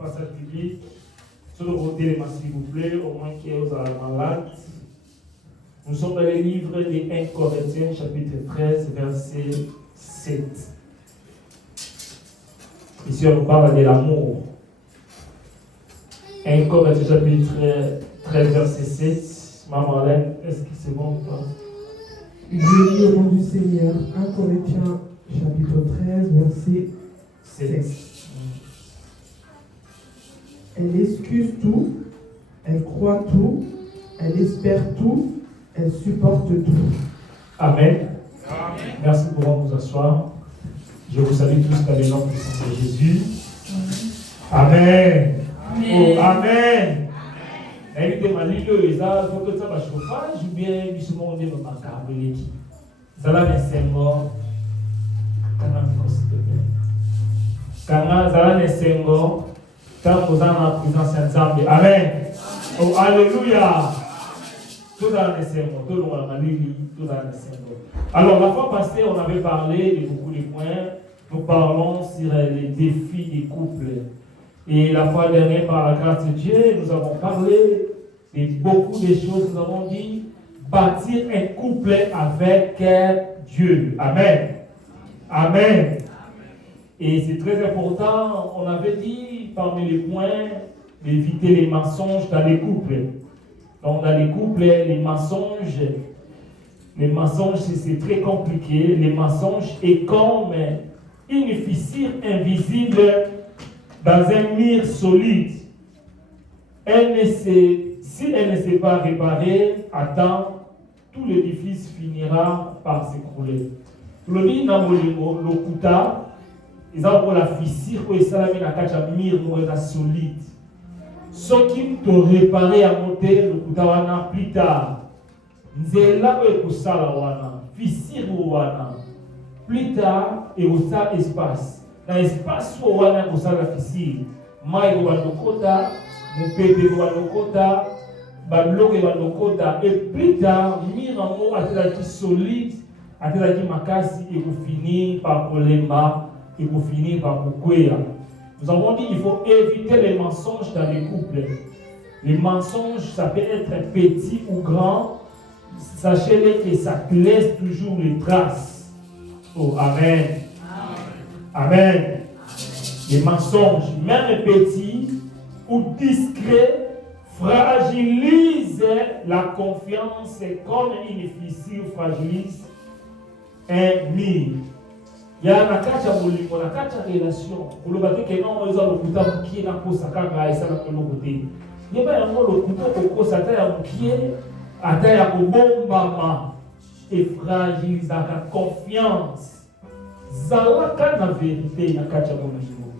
passage biblique. Sur le côté, s'il vous plaît, au moins qui est aux malades. Nous sommes dans les livres des 1 Corinthiens, chapitre 13, verset 7. Ici, on nous parle de l'amour. 1 Corinthiens, chapitre 13, verset 7. Maman Alain, est-ce que c'est bon ou pas? Je lis au nom du Seigneur, 1 Corinthiens, chapitre 13, verset 7. Elle excuse tout, elle croit tout, elle espère tout, elle supporte tout. Amen. Amen. Merci pour nous asseoir. Je vous salue tous dans le nom puissant de Jésus. Amen. Amen. Oh, amen. Invitez ma ligne, il a faut que ça va chauffage ou bien il se monde est ma carbone qui. Ça va les symboles. Quand ça va les symboles. Quand vous avez la présence ensemble. Amen. Oh, alléluia. Tout dans les symboles. Tout dans la ligne, tout dans les symboles. Alors, la fois passée, on avait parlé de beaucoup de points. Nous parlons sur les défis des couples. Et la fois dernière, par la grâce de Dieu, nous avons parlé de beaucoup de choses. Nous avons dit bâtir un couple avec Dieu. Amen. Amen. Et c'est très important. On avait dit parmi les points d'éviter les mensonges dans les couples. Donc dans les couples, les mensonges, c'est très compliqué. Les mensonges est comme une fissure invisible dans un mur solide. Si elle ne s'est pas réparée à temps, tout l'édifice finira par s'écrouler. Le lit n'a pas le kuta, ils ont pour la fissure où ils sont mis dans un mur solide. Ceux qui t'ont réparé à monter le kuta wana plus tard, nzela ou kusala wana, fissure wana. Plus tard, et au ça espace. Dans l'espace où on a la fissure, maï ou banokota, moupété ou banokota, bablok et banokota, et plus tard, miramo a été solide, a été makasi, et vous finir par kolemba, et vous finir par koukwea. Nous avons dit qu'il faut éviter les mensonges dans les couples. Les mensonges, ça peut être petit ou grand. Sachez-le que ça laisse toujours les traces. Oh, amen. Amen. Les mensonges, même petits ou discrets, fragilisent la confiance comme une fissure fragilise un mur. Il y a un kacha molingo, un kacha relation. Pour le bâtir que non, ils ont le couteau qui est dans le sakanga et ça dans le côté. Il y a un mot le couteau pour que ça taille à pied, à taille à bombama et fragilise la confiance. Zala na vérité na kacha molingo.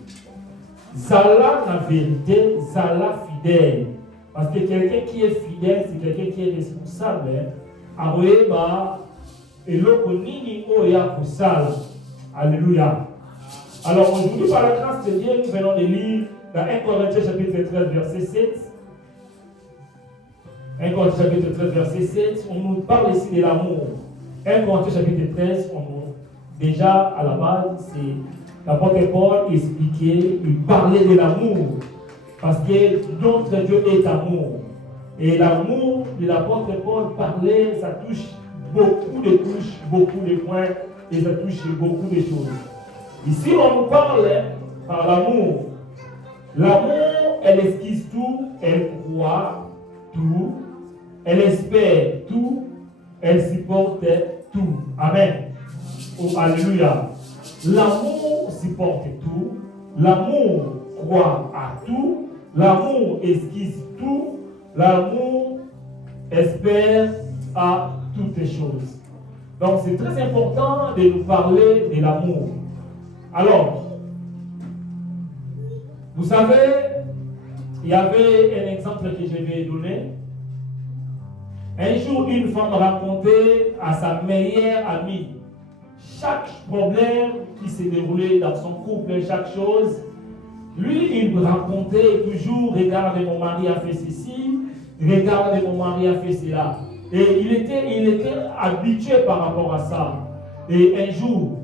Zala na vérité, zala fidèle. Parce que quelqu'un qui est fidèle, c'est quelqu'un qui est responsable. Aroeba et l'okonini oya kusala. Alléluia. Alors aujourd'hui, par la grâce de Dieu, nous venons de lire dans 1 Corinthiens chapitre 13, verset 7. 1 Corinthiens chapitre 13, verset 7, on nous parle ici de l'amour. 1 Corinthiens chapitre 13, déjà à la base, c'est l'apôtre Paul expliquait, il parlait de l'amour. Parce que notre Dieu est amour. Et l'amour de l'apôtre Paul parlait, ça touche beaucoup de touches, beaucoup de points. Et ça touche beaucoup de choses. Ici, on nous parle par l'amour. L'amour, elle esquisse tout, elle croit tout, elle espère tout, elle supporte tout. Amen. Oh, alléluia. L'amour supporte tout, l'amour croit à tout, l'amour esquisse tout, l'amour espère à toutes les choses. Donc c'est très important de nous parler de l'amour. Alors, vous savez, il y avait un exemple que je vais donner. Un jour, une femme racontait à sa meilleure amie chaque problème qui s'est déroulé dans son couple, chaque chose. Lui, il racontait toujours, regarde, mon mari a fait ceci, regarde, mon mari a fait cela. Et il était habitué par rapport à ça. Et un jour,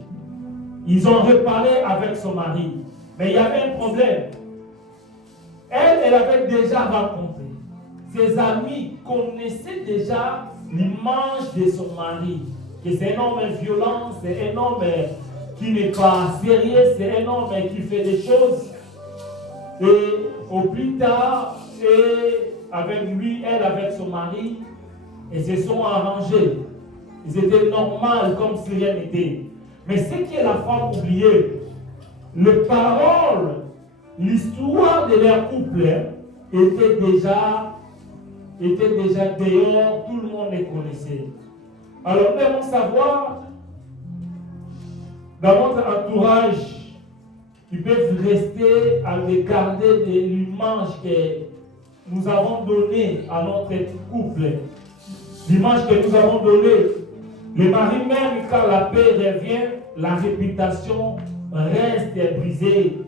ils ont reparlé avec son mari. Mais il y avait un problème. elle avait déjà rencontré. Ses amis connaissaient déjà l'image de son mari. Que c'est un homme violent, c'est un homme qui n'est pas sérieux, c'est un homme qui fait des choses. Et au plus tard, et avec lui, elle avec son mari, ils se sont arrangés. Ils étaient normaux comme si rien n'était. Mais ce que la femme oubliait, les paroles, l'histoire de leur couple était déjà dehors, tout le monde les connaissait. Alors nous devons savoir, dans notre entourage, ils peuvent rester à regarder de l'image que nous avons donnée à notre couple. L'image que nous avons donnée. Le mari même, quand la paix revient, la réputation reste brisée.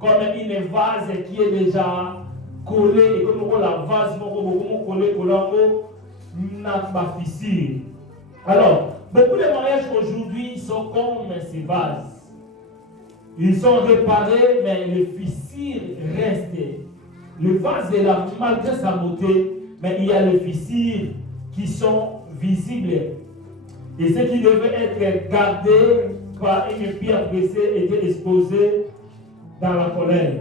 Comme une vase qui est déjà collée, et comme la vase collée, n'a pas fissure. Alors, beaucoup de mariages aujourd'hui sont comme ces vases. Ils sont réparés, mais les fissures restent. Le vase est là, malgré sa beauté, mais il y a les fissures qui sont visibles. Et ce qui devait être gardé par une pierre pressée était exposé dans la colère.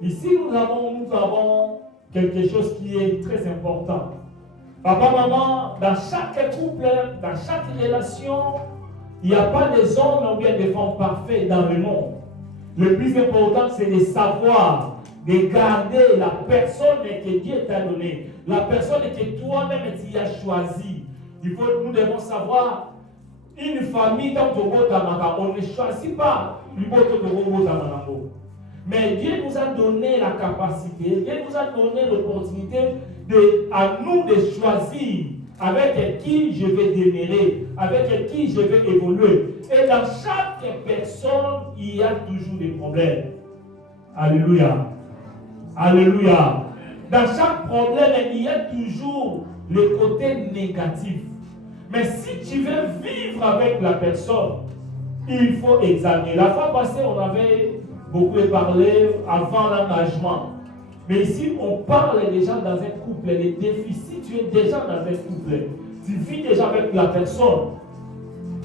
Ici, nous avons quelque chose qui est très important. Papa, maman, dans chaque couple, dans chaque relation, il n'y a pas des hommes ou bien des femmes parfaits dans le monde. Le plus important, c'est de savoir, de garder la personne que Dieu t'a donnée, la personne que toi-même tu as choisie. Nous devons savoir, une famille, on ne choisit pas mais Dieu nous a donné la capacité, Dieu nous a donné l'opportunité à nous de choisir avec qui je vais demeurer, avec qui je vais évoluer. Et dans chaque personne, il y a toujours des problèmes. Alléluia. Alléluia. Dans chaque problème, il y a toujours le côté négatif. Mais si tu veux vivre avec la personne, il faut examiner. La fois passée, on avait beaucoup parlé avant l'engagement. Mais ici, on parle déjà dans un couple. Les défis, si tu es déjà dans un couple, tu vis déjà avec la personne,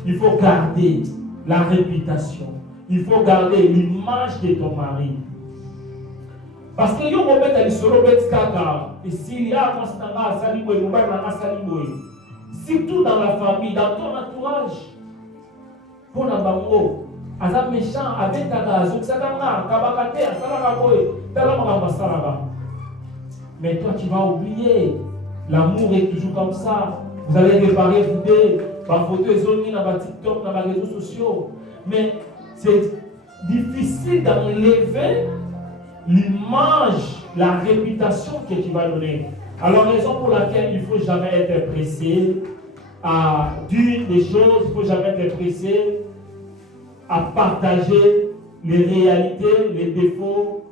il faut garder la réputation. Il faut garder l'image de ton mari. Parce que yo mobeta lisolo betkaka et s'il y a constanga salibo et mobile na salibo surtout dans la famille, dans ton entourage. Pour la bango, aza méchant avec ta raison, ça kanga kabakate asala boy, tala mama salaba. Mais toi tu vas oublier, l'amour est toujours comme ça. Vous allez réparer vous deux, par photo zone na ba TikTok, na ba réseaux sociaux. Mais c'est difficile d'enlever l'image, la réputation que tu vas donner. Alors, raison pour laquelle il ne faut jamais être pressé à dire des choses, il ne faut jamais être pressé à partager les réalités, les défauts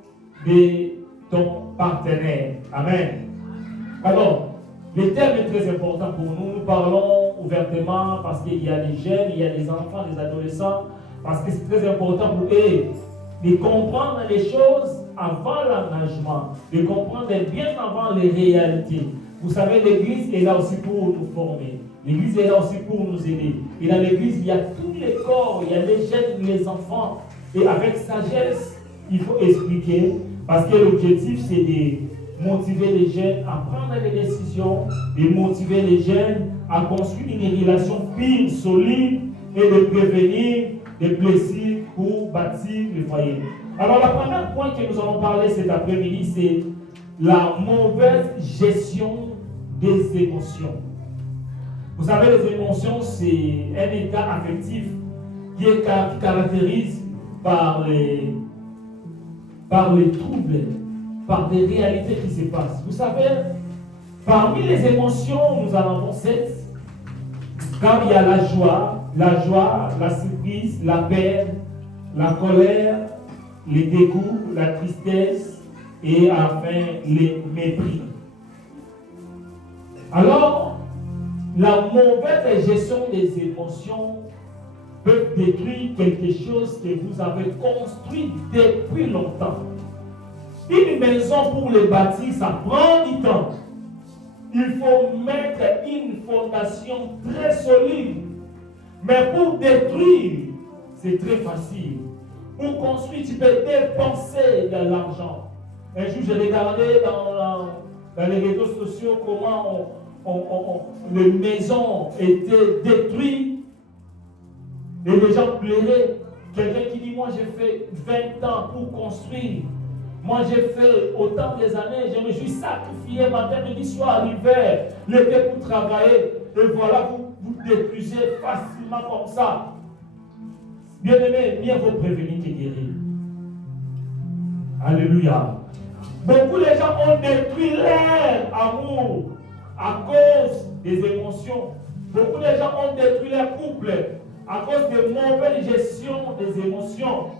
de ton partenaire. Amen. Alors, le thème est très important pour nous. Nous parlons ouvertement parce qu'il y a des jeunes, il y a des enfants, des adolescents, parce que c'est très important pour eux de comprendre les choses avant l'engagement, de comprendre bien avant les réalités. Vous savez, l'Église est là aussi pour nous former. L'Église est là aussi pour nous aider. Et dans l'Église, il y a tous les corps, il y a les jeunes, les enfants. Et avec sagesse, il faut expliquer, parce que l'objectif, c'est de motiver les jeunes à prendre des décisions, de motiver les jeunes à construire une relation pure, solide, et de prévenir des blessures pour bâtir le foyer. Alors, le premier point que nous allons parler cet après-midi, c'est la mauvaise gestion des émotions. Vous savez, les émotions, c'est un état affectif qui caractérise par les troubles, par des réalités qui se passent. Vous savez, parmi les émotions, nous en avons 7. Quand il y a la joie, la surprise, la peine, la colère, le dégoût, la tristesse et enfin le mépris. Alors, la mauvaise gestion des émotions peut détruire quelque chose que vous avez construit depuis longtemps. Une maison pour les bâtir, ça prend du temps. Il faut mettre une fondation très solide. Mais pour détruire, c'est très facile. Pour construire, tu peux dépenser de l'argent. Un jour, j'ai regardé dans les réseaux sociaux comment les maisons étaient détruites. Et les gens pleuraient. Quelqu'un qui dit, moi j'ai fait 20 ans pour construire. Moi j'ai fait autant des années. Je me suis sacrifié matin, midi, soir, l'hiver, l'été pour travailler. Et voilà, vous détruisez facilement comme ça. Bien aimé, mieux vaut prévenir que guérir. Alléluia. Beaucoup de gens ont détruit leur amour à cause des émotions. Beaucoup de gens ont détruit leur couple à cause de mauvaise gestion des émotions.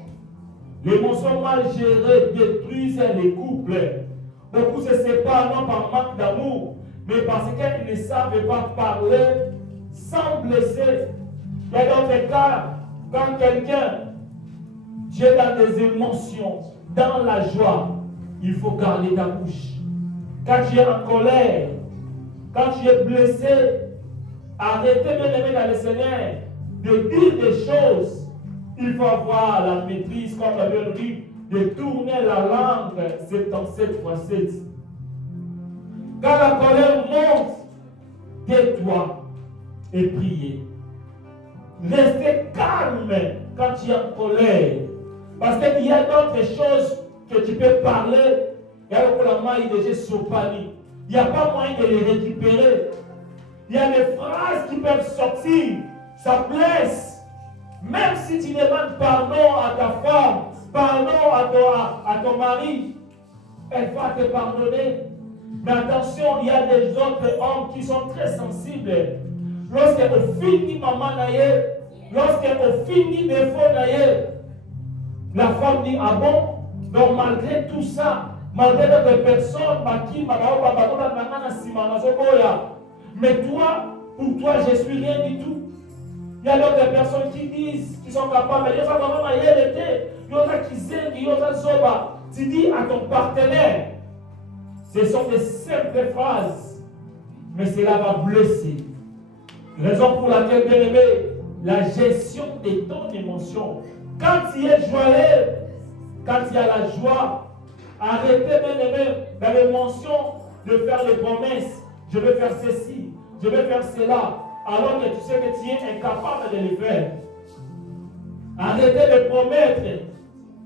L'émotion mal gérée détruisent les couples. Beaucoup se séparent non par manque d'amour, mais parce qu'ils ne savent pas parler sans blesser. Il y a d'autres cas, quand quelqu'un, tu es dans des émotions, dans la joie, il faut garder ta bouche. Quand tu es en colère, quand tu es blessé, arrêtez bien aimé dans le Seigneur de dire des choses. Il faut avoir la maîtrise, comme la Bible dit, de tourner la langue 77 fois 7. Quand la colère monte, tais-toi et priez. Restez calme quand tu es en colère. Parce qu'il y a d'autres choses que tu peux parler. Il y a le maille de Sopani. Il n'y a pas moyen de les récupérer. Il y a des phrases qui peuvent sortir. Ça blesse. Même si tu demandes pardon à ta femme, pardon à ton mari, elle va te pardonner. Mais attention, il y a des autres hommes qui sont très sensibles. Lorsqu'on finit maman naïe, lorsqu'on finit des faux naïe, la femme dit, ah bon? Donc malgré tout ça, malgré d'autres personnes, mais toi, pour toi, je ne suis rien du tout. Il y a d'autres personnes qui disent, qui sont capables, tu dis à ton partenaire, ce sont des simples phrases, mais cela va blesser. Raison pour laquelle, bien aimé, la gestion de ton émotion. Quand tu es joyeux, quand il y a la joie, arrêtez, bien aimé, dans l'émotion de faire les promesses. Je vais faire ceci, je vais faire cela, alors que tu sais que tu es incapable de le faire. Arrêtez de promettre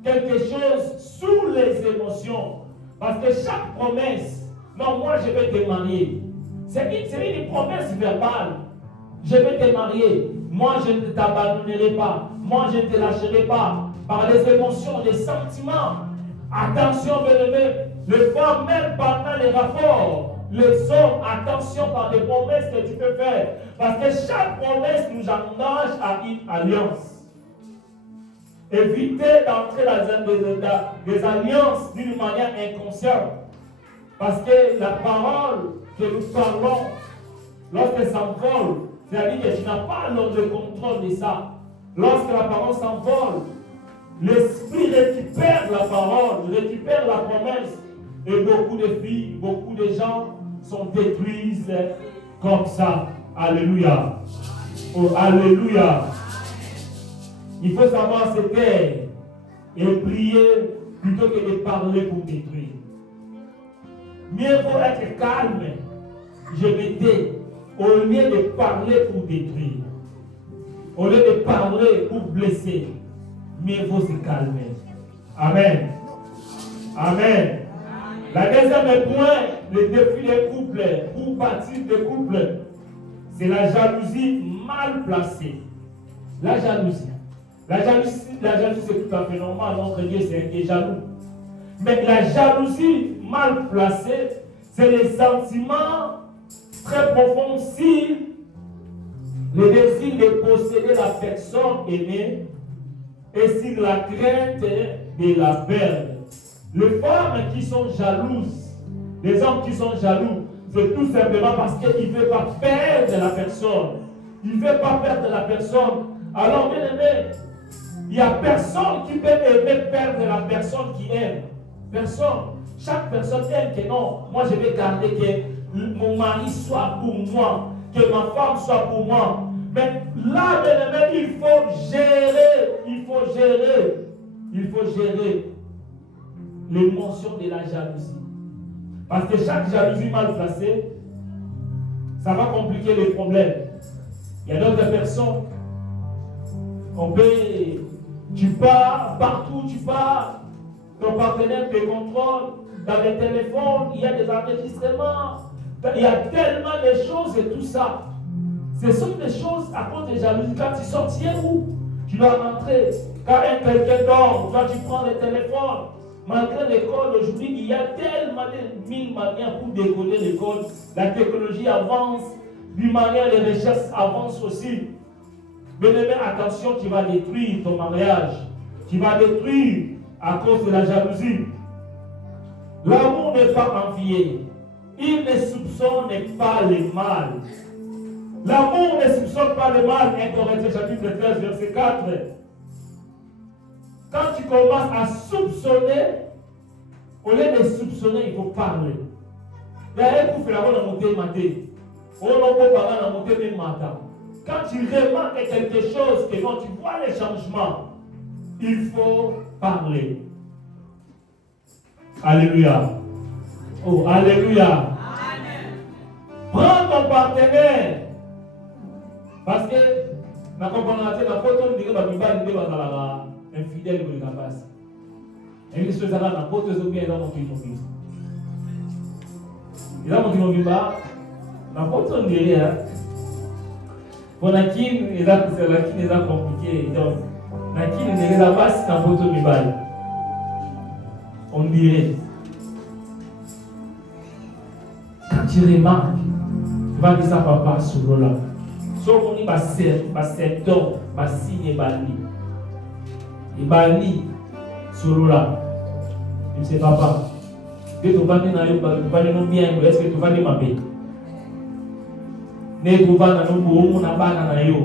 quelque chose sous les émotions. Parce que chaque promesse, non, moi je vais te marier. C'est une promesse verbale. Je vais te marier. Moi je ne t'abandonnerai pas. Moi je ne te lâcherai pas. Par les émotions, les sentiments. Attention, bien-aimé, les femmes, même pendant les rapports, les hommes, attention par les promesses que tu peux faire. Parce que chaque promesse nous engage à une alliance. Évitez d'entrer dans des alliances d'une manière inconsciente. Parce que la parole que nous parlons, lorsqu'elle s'envole, c'est-à-dire que tu n'as pas le contrôle de ça. Lorsque la parole s'envole, l'esprit récupère la parole, récupère la promesse. Et beaucoup de filles, beaucoup de gens sont détruits comme ça. Alléluia. Oh, alléluia. Il faut savoir se taire et prier plutôt que de parler pour détruire. Mieux vaut être calme, je me tais, au lieu de parler pour détruire. Au lieu de parler pour blesser, mieux vaut se calmer. Amen. Amen. La deuxième point, le défi des couples, pour bâtir des couples, c'est la jalousie mal placée. La jalousie. La jalousie c'est tout à fait normal. Notre Dieu, c'est un Dieu jaloux. Mais la jalousie mal placée, c'est les sentiments très profonds si le désir de posséder la personne aimée et si la crainte de la perdre. Les femmes qui sont jalouses, les hommes qui sont jaloux, c'est tout simplement parce qu'ils ne veulent pas perdre la personne. Ils ne veulent pas perdre la personne. Alors, bien aimé, il n'y a personne qui peut aimer perdre la personne qui aime. Personne. Chaque personne aime que non, moi je vais garder que mon mari soit pour moi, que ma femme soit pour moi. Mais là, il faut gérer, l'émotion de la jalousie. Parce que chaque jalousie mal placée, ça va compliquer les problèmes. Il y a d'autres personnes, tu pars partout, ton partenaire te contrôle, dans les téléphones, il y a des enregistrements, il y a tellement de choses et tout ça. Ce sont des choses à cause de jalousie. Quand tu sors, tu es où? Tu dois rentrer. Quand quelqu'un dort, toi tu prends le téléphone. Malgré l'école, aujourd'hui, il y a tellement de mille manières pour décoller l'école. La technologie avance, d'une manière, les recherches avancent aussi. Mais attention, tu vas détruire ton mariage. Tu vas détruire à cause de la jalousie. L'amour n'est pas envié. Il ne soupçonne pas le mal. L'amour ne soupçonne pas le mal. 1 Corinthiens chapitre 13, verset 4. Quand tu commences à soupçonner, au lieu de soupçonner, il faut parler. Il y a un coup fait la bonne montée maté. On peut parler dans la montée même matin. Quand tu remarques quelque chose, que quand tu vois les changements, il faut parler. Alléluia. Oh, alléluia. Amen. Prends ton partenaire. Parce que, na comprendre la photo de Babibal de Bazala, infidèle de la base. Et les choses à la photo de bien dans mon film. Et dans mon film, la photo de rien. Pour la qui les a compliqué. Donc, la qui les a pas dans photo de Babibal. On dirait. Quand tu remarques, tu vas dire ça papa sur là. Sauf qu'on dit que c'est un signe bali. Et bali sur là. Tu sais papa. Que tu vas dire bien, est-ce que tu vas dire ma paix? Ne tu vas dire nous na bana na yo.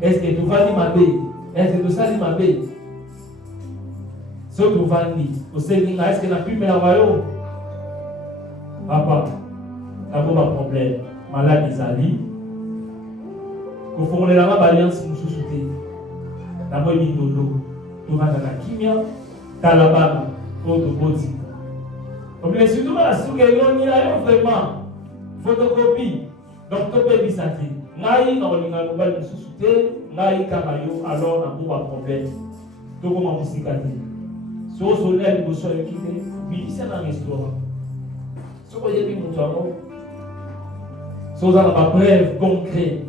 Est-ce que tu vas dire ma paix? Est-ce que tu vas dire ma paix? Ce que tu vas dire, est-ce que tu as pu me la yo? Papa. D'abord, un problème. Malade des alliés. Au fond, on est là-bas, alliance, nous sous-souter. D'abord, il y a tu vas dans la kimia, tu as là-bas, tu as body. Comme les surtout, la souque, il y a vraiment photocopie. Donc, tu peux dire ça. Naï, on a nous sous-souter, naï, kamayo, alors, on a un problème. Tu peux m'en cicatrice. Si on se lève, vous soyez quitté, puis c'est dans le restaurant. Si vous voyez, vous avez si vous avez une preuve concrète,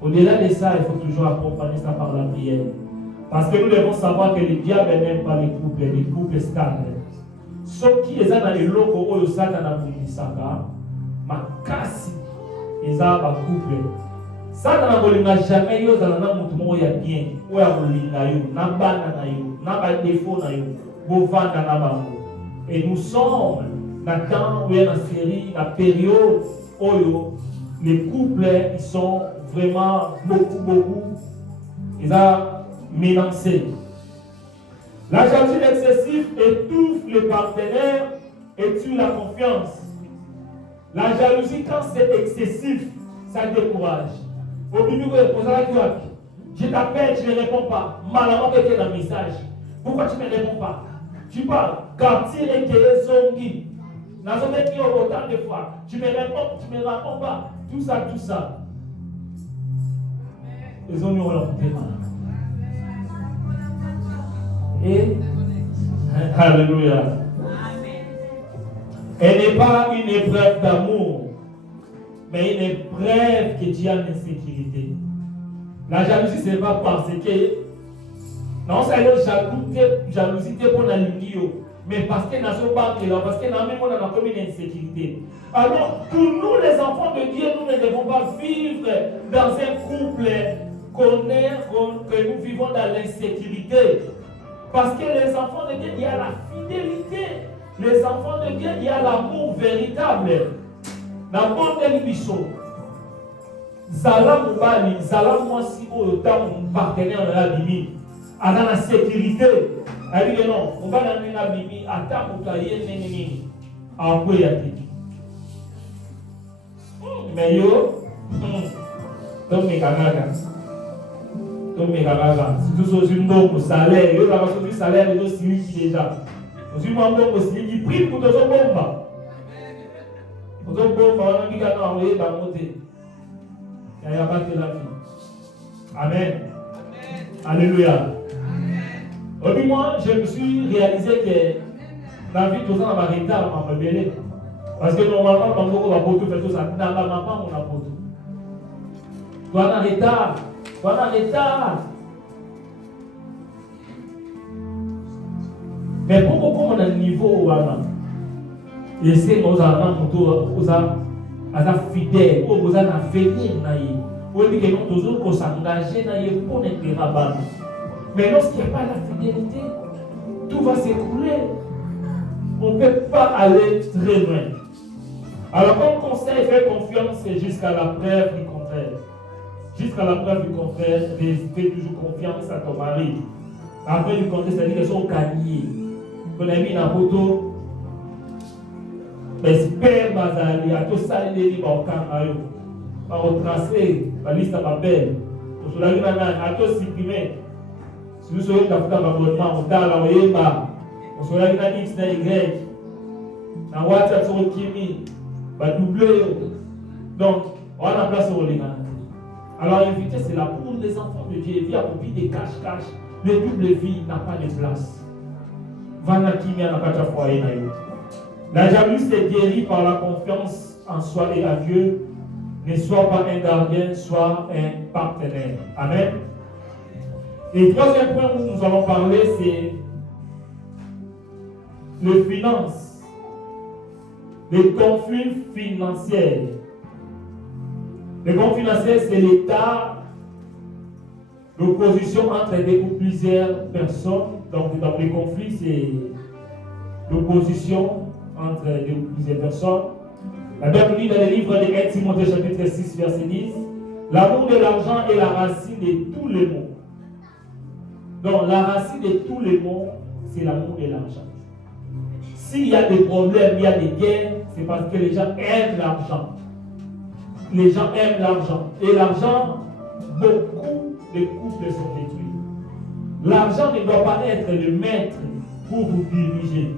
au-delà de ça, il faut toujours accompagner ça par la prière. Parce que nous devons savoir que le diable n'aime pas les couples stables. Sauf qui est dans les locaux où le Satan a voulu ça, ma casse, ils ont un couple. Satan n'a voulu jamais yo dans la monde où il y a bien, où il y a voulu na banana na défaut na yo, bovanda na bango. Et nous sommes dans temps où il y a une série, une période où les couples ils sont vraiment beaucoup ils ont menacé. La jalousie excessive étouffe les partenaires et tue la confiance. La jalousie, quand c'est excessif, ça décourage. Au début, je t'appelle, tu ne réponds pas. Malamment, quelqu'un dans le message. Pourquoi tu ne me réponds pas? Tu parles, quartier et zongi. Dans un mec qui a autant de fois, tu me réponds pas. Tout ça. Les hommes ont la bouteille. Et alléluia. Elle n'est pas une épreuve d'amour, mais une épreuve que tu as l'insécurité. La jalousie, ce n'est pas parce que non, c'est une jalousie pour la ligne, mais parce que nous pas là, parce que nous avons comme une insécurité. Alors, pour nous, les enfants de Dieu, nous ne devons pas vivre dans un couple que nous vivons dans l'insécurité. Parce que les enfants de Dieu, il y a la fidélité. Les enfants de Dieu, il y a l'amour véritable. Dans le monde de l'Ibisson, Zala Moubali, Zala Mwasi, autant mon partenaire de la Bimi. dans la sécurité. Elle dit que non, on va l'amener à Bibi, attends pour qu'il y ait nini. Après, il y a dit. Mais yo, donc mes camarades. Surtout sur une bombe au salaire, yo, la façon du salaire, les autres, c'est déjà. Sur une bombe aussi, qui prie pour ton bombe. Pour ton bombe, on a mis qu'à envoyer par monter. Il n'y a pas que la vie. Amen. Alléluia. Au moins, je me suis réalisé que la vie, tout ça, va arrêter à me rebeller. Parce que normalement, quand on va pour tout faire tout ça, dans la maman, on a pour tout. Tu vas en retard. Mais pourquoi on a un niveau où on et c'est nos enfants aux fidèles, aux avenir, où ils ont toujours s'engager pour n'être pas. Mais lorsqu'il n'y a pas la fidélité, tout va s'écrouler. On ne peut pas aller très loin. Alors, comme conseil, fais confiance jusqu'à la preuve du contraire. Jusqu'à la preuve du contraire, fais toujours confiance à ton mari. La preuve du contraire, c'est-à-dire qu'elles sont gagnées. On a mis la photo. Espère, Bazali, à tout ça, les livres en camp, à retracer la liste à ma belle. Pour cela, il y a à tout supprimer. Si vous savez que vous avez un abonnement, vous avez un abonnement. Pour cela, il y a X, Y. Dans WhatsApp, sur le Kimi. Doubler. Donc, on a la place sur les gars. Alors, l'invité, c'est là pour les enfants de Dieu. Vie accomplie des cache-cache. Le double vie n'a pas de place. Vana Kimi n'a pas de foyer. La jalousie est guérie par la confiance en soi et à Dieu. Ne sois pas un gardien, sois un partenaire. Amen. Et le troisième point où nous allons parler, c'est les finances. Les conflits financiers. Les conflits financiers, c'est l'état d'opposition entre des ou plusieurs personnes. Donc, dans les conflits, c'est l'opposition entre des ou plusieurs personnes. La Bible dit dans le livre de 1 Timothée chapitre 6, verset 10, l'amour de l'argent est la racine de tous les maux. Donc, la racine de tous les maux, c'est l'amour de l'argent. S'il y a des problèmes, il y a des guerres, c'est parce que les gens aiment l'argent. Les gens aiment l'argent. Et l'argent, beaucoup de couples sont détruits. L'argent ne doit pas être le maître pour vous diriger.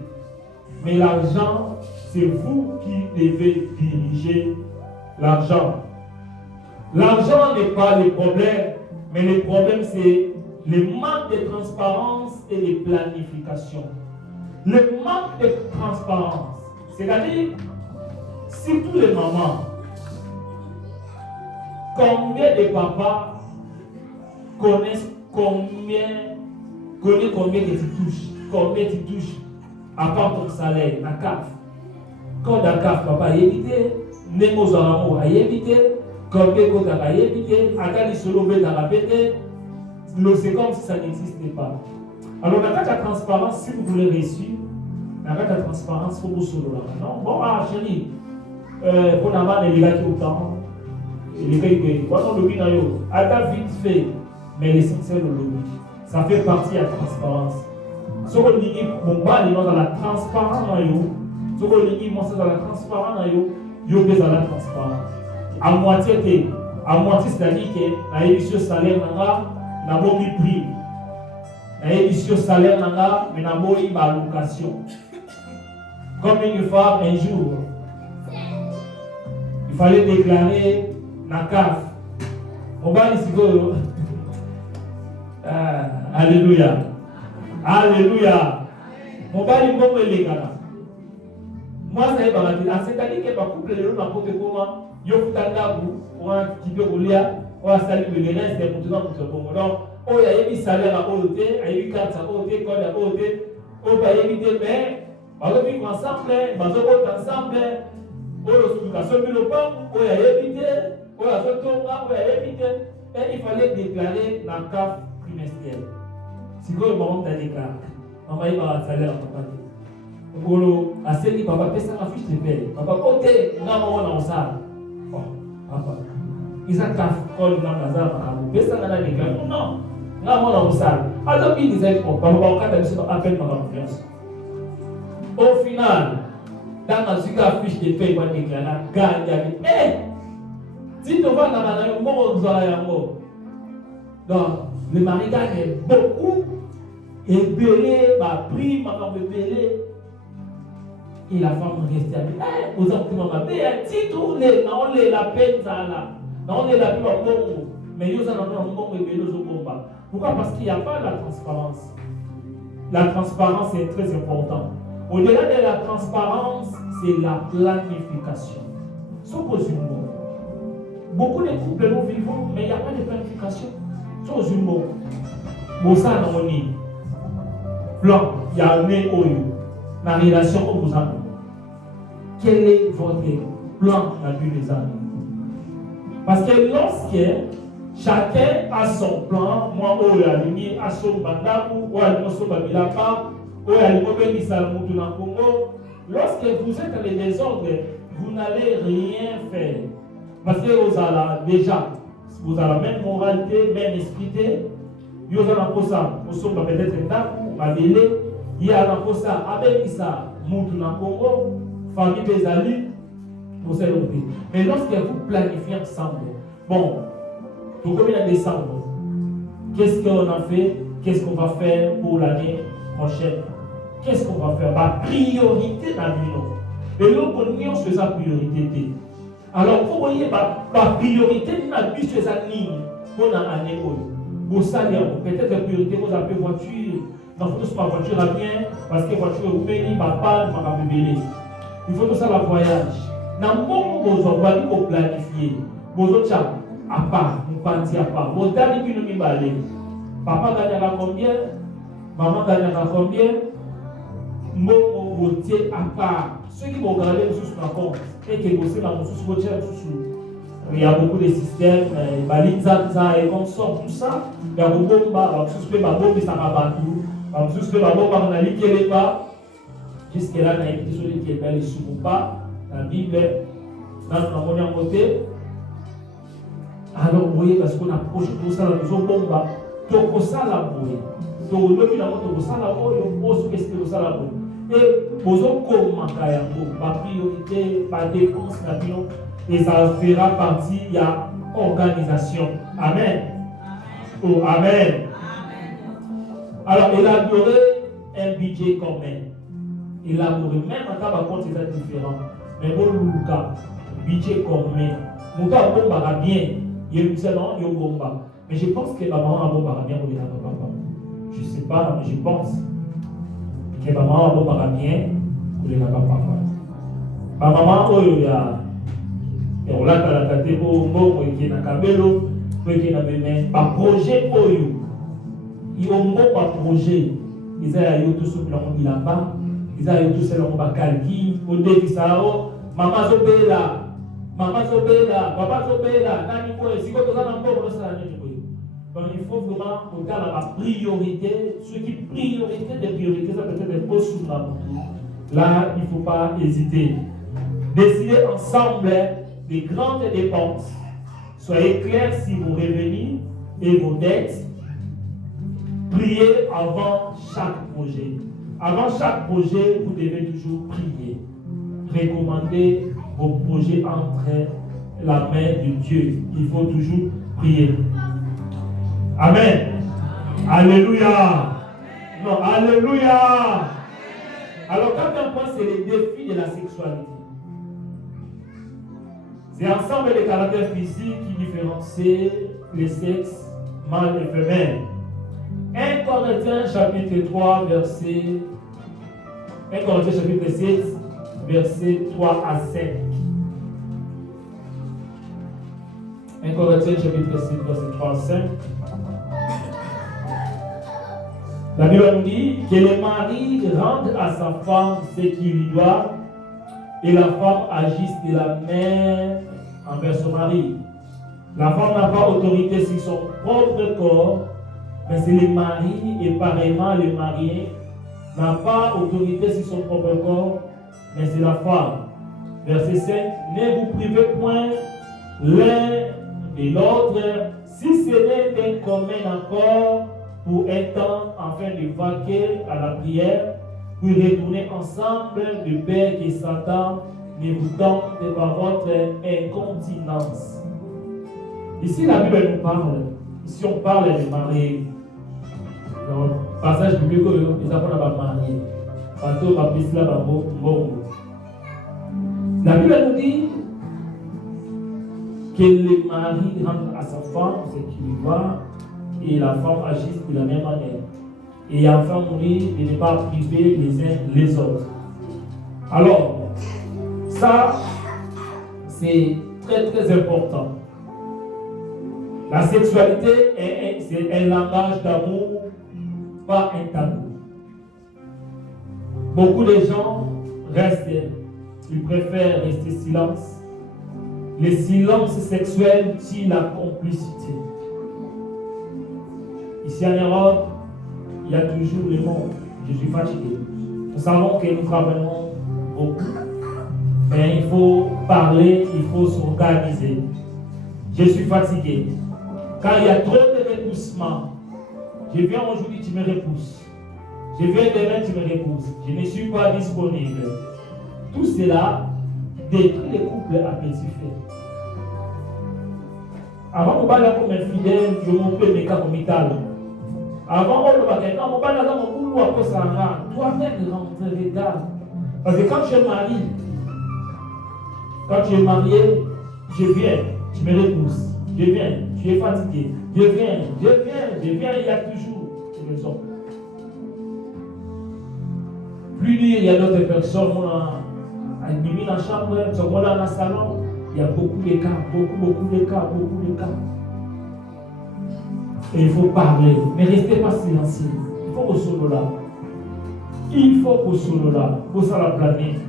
Mais l'argent, c'est vous qui devez diriger l'argent. L'argent n'est pas le problème, mais le problème, c'est le manque de transparence et de planification. Le manque de transparence, c'est-à-dire, si tous les mamans, combien de papas connaissent combien que tu touches, à part ton salaire, la CAF. Quand la CAF, papa a évité, Nemo Zaramo a évité, combien de a évité, Akali Solobé a répété, c'est comme si ça n'existait pas. Alors, la transparence, si vous voulez réussir, la transparence, il faut vous sauver. Non, bon, chérie, pour avoir les gars qui ont autant, les gars qui ont le lobby, attends vite fait, mais l'essentiel le lobby. Ça fait partie de la transparence. Ce qu'on dit, mon bas, il est dans la transparence, ce qu'on dit, c'est dans la transparence, il y a dans la transparence. À moitié, c'est-à-dire que la émission salaire, n'a pas mis prix. La émission salaire, mais n'a pas eu ma location. Comme une fois, un jour, il fallait déclarer la CAF. On va ici. Alléluia. Alléluia. On va aller voir les gars. Moi, ça y est, c'est-à-dire que ma couple, n'importe comment, il y a tout un tabou, on a qui peut rouler, on va saluer le reste, c'est pour tout le monde. Donc, il y a eu salaire à OT, il y a eu carte à OT, code à OT, on va éviter, mais on va vivre ensemble, on va vivre ensemble, on va se mettre le pain, on va éviter, on va se tomber, on va éviter, et il fallait déclarer la carte trimestrielle. Si vous avez un moment de déclarer, on va y avoir un salaire à papa. Golo, à celle qui papa paie ça ma fiche de paie. Papa, côté, on a un ça. Oh, papa. Ils ont caf, quand ils ont un hasard, on paie ça dans la déclaration. Non, Vraiment dans le salle. Alors, il disait, on va à peine par confiance. Au final, dans la fiche de paie, on déclare, gagne. Si tu vas dans la maison, donc, le mari gagne beaucoup, et belé, ma prime, ma belé. Et la femme restait à dire, vous avez un titre, on est la peine, on est la plus bonne. Mais nous allons avoir un bon. Pourquoi? Parce qu'il n'y a pas la transparence. La transparence est très importante. Au-delà de la transparence, c'est la planification. Sauf une mot. Beaucoup de couples nous vivons, mais il n'y a pas de planification. Sauf une mot. Pour ça, on est plan, il y a un oyo. La relation que vous avez. Quel est votre plan dans la vie des amis? Parce que lorsque chacun a son plan, moi, Oya, a son bandaku, Oya, son babilapa, Oya, Congo, lorsque vous êtes dans les désordres, vous n'allez rien faire. Parce que vous avez déjà, vous avez la même moralité, même esprit, vous avez un peu ça, vous sommes peut-être un daku, babélé, il y a un peu ça, avec ça, Moutuna Congo, famille des alliés, pour se l'autre. Mais lorsque vous planifiez ensemble, bon, pour combien de décembre, qu'est-ce qu'on a fait? Qu'est-ce qu'on va faire pour l'année prochaine? Qu'est-ce qu'on va faire? Ma priorité dans la vie. Et là, pour nous, c'est sa priorité. Alors, vous voyez, ma priorité dans la vie, c'est sa ligne pour l'année. Pour ça, peut-être la priorité, vous avez voiture. Non, il faut que la voiture à bien, parce que la voiture est bénie, papa, ma bébé. Il faut que ça la voyage. Dans le moment où vous avez planifié, vous avez à part, vous pensez à part. Vous avez dit que papa gagnera combien? Maman gagnera combien? Vous êtes à part. Ceux qui vont regarder sur la compte et qui bossent dans le sous il y a beaucoup de systèmes, Balizanza et consorts, tout ça. Il y a beaucoup de choses qui sont jusqu'à là, il y a des choses qui ne sont pas la Bible, dans le monde côté. Alors, vous voyez, parce qu'on approche tout ça, la maison bombe, tout ça la bouille. Tout le monde, tout ça la bouille, on pose qu'est-ce que ça la bouille. Et posons comment ma priorité, ma dépense, et ça fera partie, il y a organisation. Amen. Oh, amen. Alors, élaborer un budget commun. Élaborer, même en cas de compte, c'est différent. Mais bon, le budget commun. Mon cas, bon, va bien. Il y a une seule, il y a un bon. Mais je pense que ma maman a bon, va bien, ou il y a un papa. Je ne sais pas, mais je pense que ma maman a bon, va bien, ou il y a un papa. Ma maman, il y a. Et on l'a fait pour moi, qui est dans le cabello, qui est dans le même. Par projet, il y a un bon projet. Ils ont tout ce que l'on a pas. Ils ont tout ce que l'on a calqué. Au début, ça maman Zobela, papa Zobela, Nani Koé, si vous avez un bon salaire. Donc il faut vraiment regarder la priorité. Ce qui est priorité des priorités, ça peut être un beau sous la boutique. Là, il ne faut pas hésiter. Décidez ensemble des grandes dépenses. Soyez clairs sur vos revenus et vos dettes. Priez avant chaque projet. Avant chaque projet, vous devez toujours prier. Recommandez vos projets entre la main de Dieu. Il faut toujours prier. Amen. Alléluia. Non, alléluia. Alors, quatrième point, c'est les défis de la sexualité. C'est l'ensemble des caractères physiques qui différencient les sexes mâles et femelles. 1 Corinthiens chapitre 3, verset 1 Corinthiens chapitre 6, verset 3 à 5. 1 Corinthiens chapitre 6, verset 3 à 5. La Bible nous dit que le mari rende à sa femme ce qu'il lui doit et la femme agisse de la même envers son mari. La femme n'a pas autorité sur son propre corps, mais c'est le mari et pareillement le marié n'a pas autorité sur son propre corps, mais c'est la femme. Verset 5. Ne vous privez point l'un de l'autre, si ce n'est d'un commun accord pour un temps afin de vaquer à la prière, pour retourner ensemble de peur que Satan ne vous tente par votre incontinence. Ici, la Bible nous parle. Ici, on parle de mariés. Dans le passage biblique, les apôtres n'ont pas marié. La Bible nous dit que le mari rend à sa femme ce qu'il voit et la femme agisse de la même manière. Et enfin, on dit de ne pas priver les uns les autres. Alors, ça, c'est très très important. La sexualité c'est un langage d'amour, pas un tabou. Beaucoup de gens restent, ils préfèrent rester silence. Le silence sexuel tue la complicité. Ici en Europe, il y a toujours le monde. Je suis fatigué. Nous savons que nous travaillons beaucoup. Mais il faut parler, il faut s'organiser. Je suis fatigué. Quand il y a trop de repoussements, je viens aujourd'hui, tu me repousses. Je viens demain, tu me repousses. Je ne suis pas disponible. Tout cela détruit les couples à petit feu. Avant de parler comme un fidèle, je m'occupais mes cas comme Ital. Avant, on le battait. Quand on parle dans mon boulot, après ça, toi-même rentrer regarde. Parce que quand tu es marié, quand tu es marié, je viens, tu me repousses. Je viens, tu es fatigué. Je viens, il y a toujours une raison. Plus il y a d'autres personnes, on a mis dans la chambre, on a dans le salon, il y a beaucoup de cas, beaucoup de cas. Et il faut parler, mais restez pas silencieux. Il faut qu'on soit là. Il faut qu'on soit là. Pour ça la planète.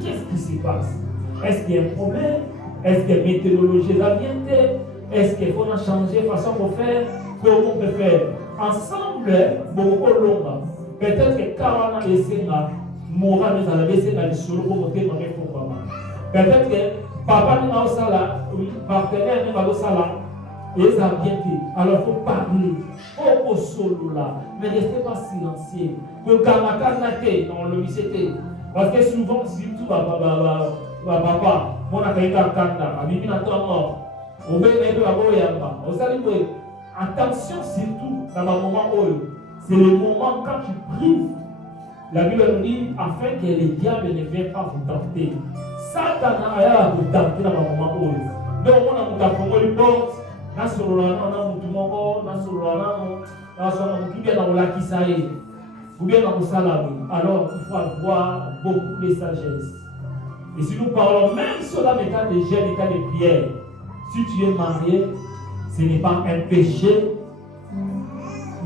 Qu'est-ce qui se passe? Est-ce qu'il y a un problème? Est-ce que la météorologie est ambientée? Est-ce qu'il faut changer la façon de faire? Comment on peut faire? Ensemble, beaucoup long. Peut-être que quand on a laissé la morale, nous allons laisser la solo pour monter dans les fonds. Peut-être que papa nous a aussi là, partenaire nous a aussi là, et ça a bien été. Alors il faut parler. Oh, solo là. Mais restez pas silencieux. Que Kamaka n'a dans le lycée. Parce que souvent, surtout, papa, mon akaïka kanda, ami minato mort. Au bénéfice de la boyamba. Vous savez quoi? Attention surtout dans le moment où c'est le moment quand tu prives. La Bible nous dit afin que les diables ne viennent pas vous tenter. Satan a vous tenter dans le moment où. Donc on a fait une porte. Dans ce moment-là, on a tout le monde. Dans ce moment-là, on a tout bien dans la kisaïe. Ou bien dans le salami. Alors il faut avoir beaucoup de sagesse. Et si nous parlons même sur les cas de jeûne, les cas de prière, si tu es marié, ce n'est pas un péché,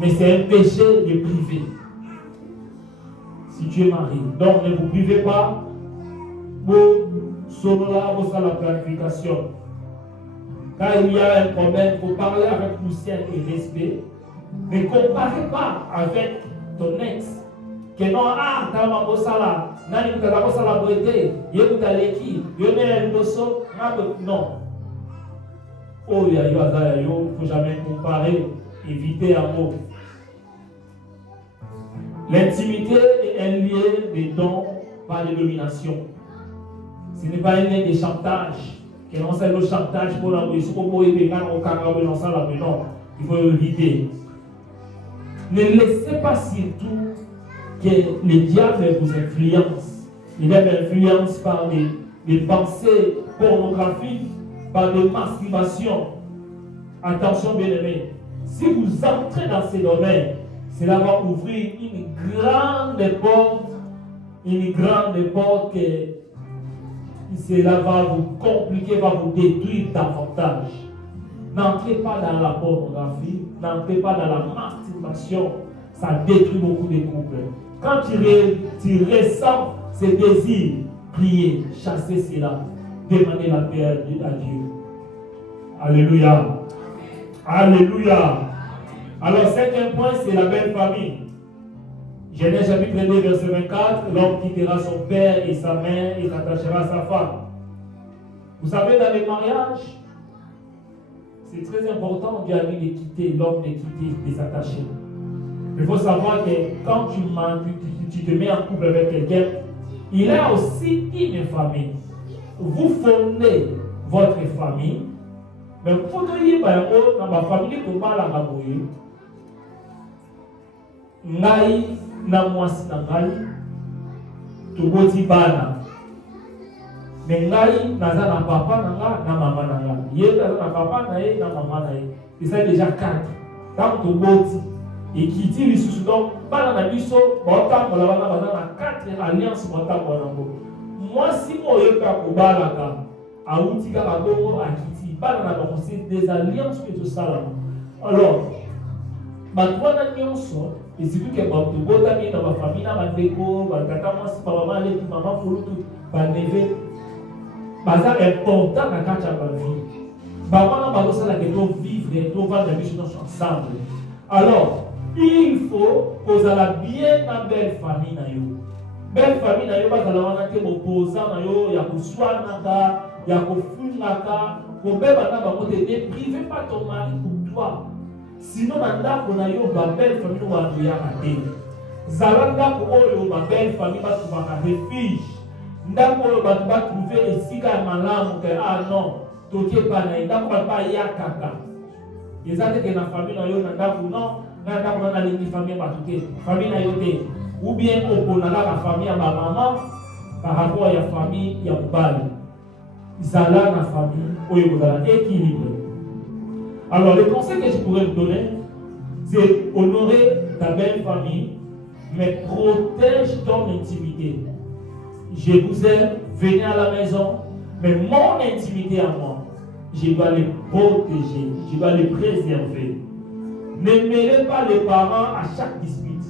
mais c'est un péché de privé. Si tu es marié. Donc ne vous privez pas pour cela, pour ça la planification. Quand il y a un problème, il faut parler avec poussière et respect. Ne comparez pas avec ton ex. Que non, t'as ma bossala, nani t'as la bossala boité, t'as l'équipe, non. Oh, il ne faut jamais comparer, éviter un mot. L'intimité est un lien de dons par de domination. Ce n'est pas un lien de chantage. Que non, c'est le chantage pour la police, pour le non, il faut éviter. Ne laissez pas surtout que le diable vous influence. Il est influence par des pensées pornographiques, par des masturbations. Attention bien aimé, si vous entrez dans ces domaines, cela va ouvrir une grande porte que cela va vous compliquer, va vous détruire davantage. N'entrez pas dans la pornographie, n'entrez pas dans la masturbation, ça détruit beaucoup de couples. Quand tu ressens ces désirs, priez, chassez cela, demandez la paix à Dieu. Alléluia. Alléluia. Alors, cinquième point, c'est la belle famille. Genèse chapitre 2, verset 24, l'homme quittera son père et sa mère et s'attachera à sa femme. Vous savez, dans les mariages, c'est très important, Dieu a dit de quitter l'homme, de quitter, de s'attacher. Il faut savoir que quand tu te mets en couple avec quelqu'un, il a aussi une famille. Vous fondez votre famille, mais vous devez dans ma famille, vous parlez ngai na mwasi na ngai toboti bana mais ngai naza na papa na nga na mama na nga ye naza na papa na ye na mama na ye c'est déjà 4 donc toboti ekiti lisusu donc bana na biso baotambola bana baza na 4 alliance baotambola nango mwasi oyo ka kobalaka auti kaka bongo akiti bana na bango c'est des alliances que tosalama alors bato wana nyonso et surtout que bato botami na bafamille na bandeko batata mwasi bamama aleki mama fulutu baneve baza important na kati ya bavie bamwana bazosala ke tovivre tovanda biso nyonso ensemble. Alors il faut kozala bien na belle famille na yo. Belle famille na yo bazala wana te bopoza na yo ya koswanaka ya kofungaka kobeba na bango te ne prive pas ton mari pour toi. Sinon na ndako na yo ba belle famille watoyaka te. Zala ndako oyo ba belle famille batubaka refuge. Ndako oyo bato batrouve esika ya malamu ke non toke pa na ndako bapa yakaka. Eza te ke na famille na yo na ndako non na ndako na lingi famille bato te. Famille na yo te. Ou bien oponaka la famille ya ba maman par rapport à la famille ya mobali. Zala na famille oyo kozala équilibré. Alors, le conseil que je pourrais vous donner, c'est honorer ta belle famille, mais protège ton intimité. Je vous aime, venez à la maison, mais mon intimité à moi, je dois les protéger, je dois les préserver. Ne mêlez pas les parents à chaque dispute.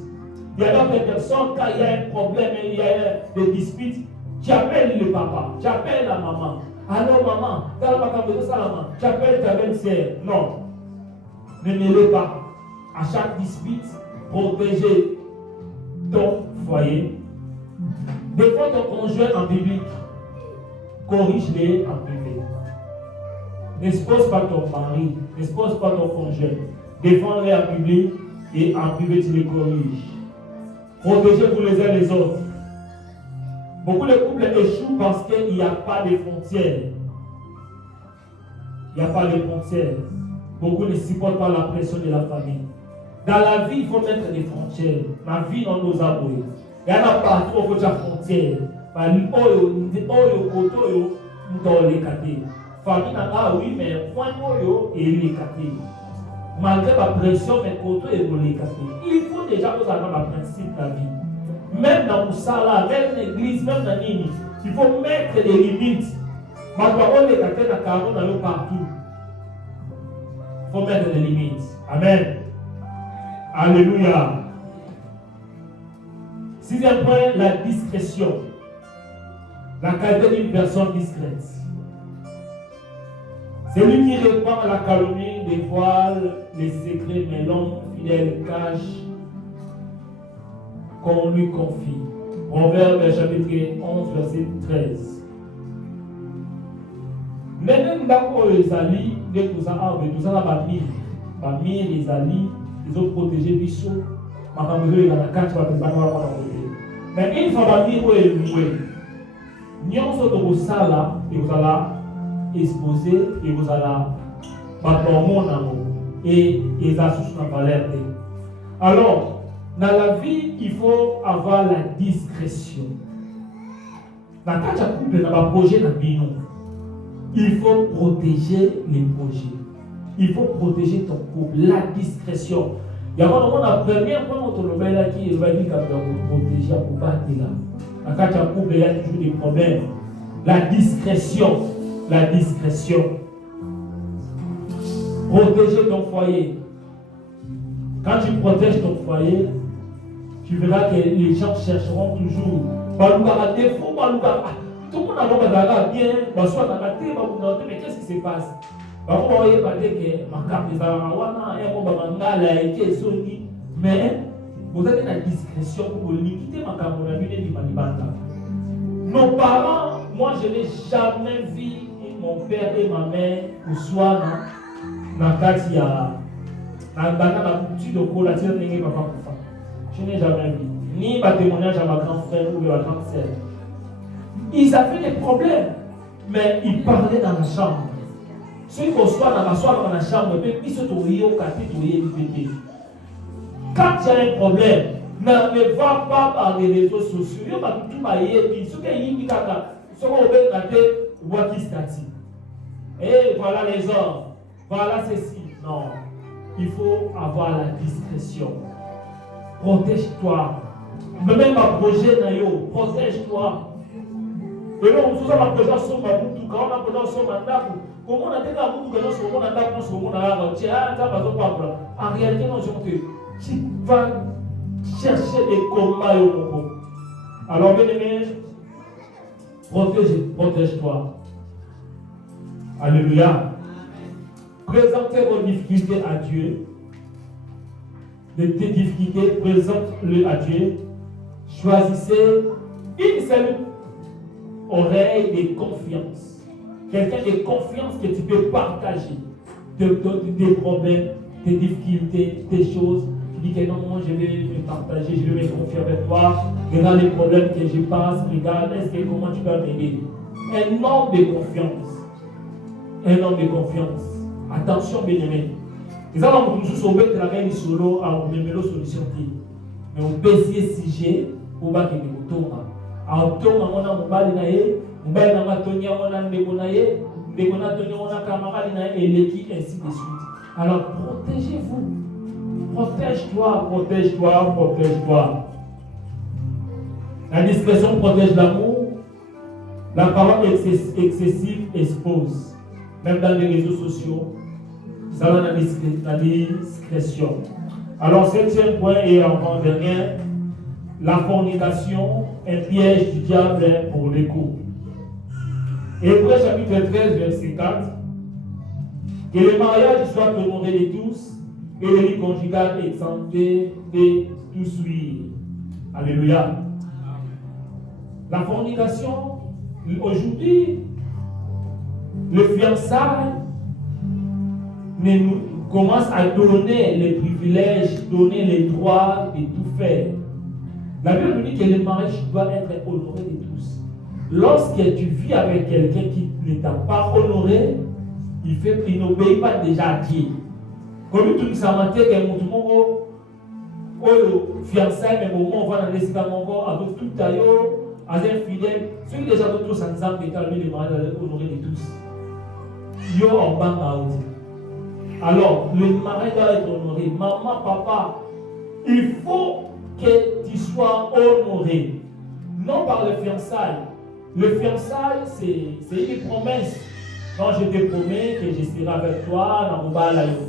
Il y a d'autres personnes, quand il y a un problème, il y a des disputes, tu appelles le papa, tu appelles la maman. Alors maman, tu appelles ta belle-sœur. Non. Ne mêlez pas. À chaque dispute, protégez ton foyer. Défends ton conjoint en public. Corrige-les en privé. N'expose pas ton mari. N'expose pas ton conjoint. Défends-les en public et en privé tu les corriges. Protégez-vous les uns les autres. Beaucoup de couples échouent parce qu'il n'y a pas de frontières. Il n'y a pas de frontières. Beaucoup ne supportent pas la pression de la famille. Dans la vie, il faut mettre des frontières. La vie, on nous a brûlé. Il y en a partout où il faut des frontières. Famille, oui, mais point est malgré la pression, mais il faut déjà que vous ayez le principe de la vie. Même dans le salaire, même dans l'église, même dans l'île, il faut mettre des limites. Partout. Il faut mettre des limites. Amen. Alléluia. 6e point, la discrétion. La qualité d'une personne discrète. Celui qui répand à la calomnie dévoile les secrets, mais l'homme fidèle cache qu'on lui confie. Proverbe chapitre 11, verset 13. Même dans les alliés, les alliés, ils ont protégé les choses. Mais une fois que vous avez nous sommes là et vous allez exposer et vous allez battre et ils assoutent la valeur. Alors, dans la vie, il faut avoir la discrétion. Dans le couple, dans le projet, il faut protéger les projets. Il faut protéger ton couple, la discrétion. Il y a la première fois où on a dit qu'il faut protéger pour battre là. Dans le couple, il y a toujours des problèmes. La discrétion. La discrétion. Protéger ton foyer. Quand tu protèges ton foyer, tu verras que les gens chercheront toujours. Tout le monde a bien, mais qu'est-ce qui se passe? Mais vous avez la discrétion pour limiter ma camarade. Nos parents, moi je n'ai jamais vu mon père et ma mère pour soi na kati ya na bana na couture de cola tire ndenge papa kufa. Je n'ai jamais vu ni ba témoignage à ma grand frère ou à ma grande sœur. Ils avaient des problèmes, mais ils parlaient dans la chambre. Ceux qui soient dans la chambre, ils se trouvent quand il y a un problème, ne va pas par les réseaux sociaux. Il y a tout le et voilà les hommes, voilà ceci. Non, il faut avoir la discrétion. Protège-toi. Même ma projet, protège-toi. Et là, on se projet sur ma boutique, quand on a projet sur ma table, comment on a dit la boutique, sur mon table, sur mon table, en réalité, non, tu vas chercher des combats au Congo. Alors, bien aimé, protège-toi. Alléluia. Présentez vos difficultés à Dieu. De tes difficultés, présente-le à Dieu. Choisissez une seule oreille de confiance. Quelqu'un de confiance que tu peux partager tes problèmes, tes difficultés, tes choses. Tu dis que non, moi je vais me partager, je vais me confier avec toi. Regarde les problèmes que je passe, regarde comment tu peux m'aider. Un homme de confiance. Un homme de confiance. Attention, bien-aimé. Les hommes qui sont sauver de la main solo à une solution. Mais on peut essayer de sujet pour que nous tombons. Alors, on a un mobile naïe, on a un matonia, on a un dégonaïe, on a un camarade naïe, et l'équipe, ainsi de suite. Alors, protégez-vous. Protège-toi, protège-toi, protège-toi. La discrétion protège l'amour. La parole excessive expose. Même dans les réseaux sociaux, ça va dans la discrétion. Alors, septième point et encore dernier, la fornication, un piège du diable pour les coups. Hébreux chapitre 13, verset 4. Que le mariage soit honoré de tous et le lit conjugal exempté de tout souillure. Alléluia. La fornication, aujourd'hui, le fiançailles commence à donner les privilèges, donner les droits de tout faire. La Bible nous dit que le mariage doit être honoré de tous. Lorsque tu vis avec quelqu'un qui ne t'a pas honoré, il n'obéit pas déjà à Dieu. Comme tout ça m'a dit que mon fiançailles, mais au moment où on va dans les avec tout taillot, avec un fidèle, ceux qui déjà tous ensemble, le mariage honoré de tous. Yo en bas out. Alors, le mariage doit être honoré. Maman, papa, il faut que tu sois honoré. Non par le fiançailles. Le fiançailles, c'est une promesse. Non, je te promets que je serai avec toi dans mon balayo.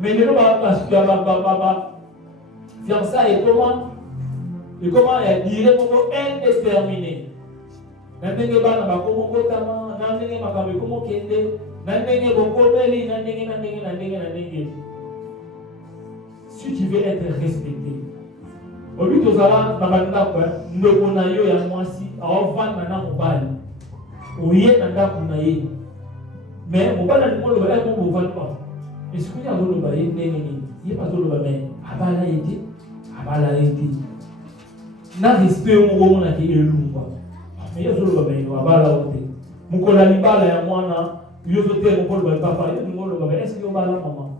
Mais le fiançailles est comment? Et comment il est indéterminé. Si tu veux être respecté, au lieu de ça, mais est-ce que il pas na respect on a qui elumba mais yo zo ba yo abala ote mukola libala ya mwana yo zo te mukolo ba papa yo ngolo ba est-ce que yo bala maman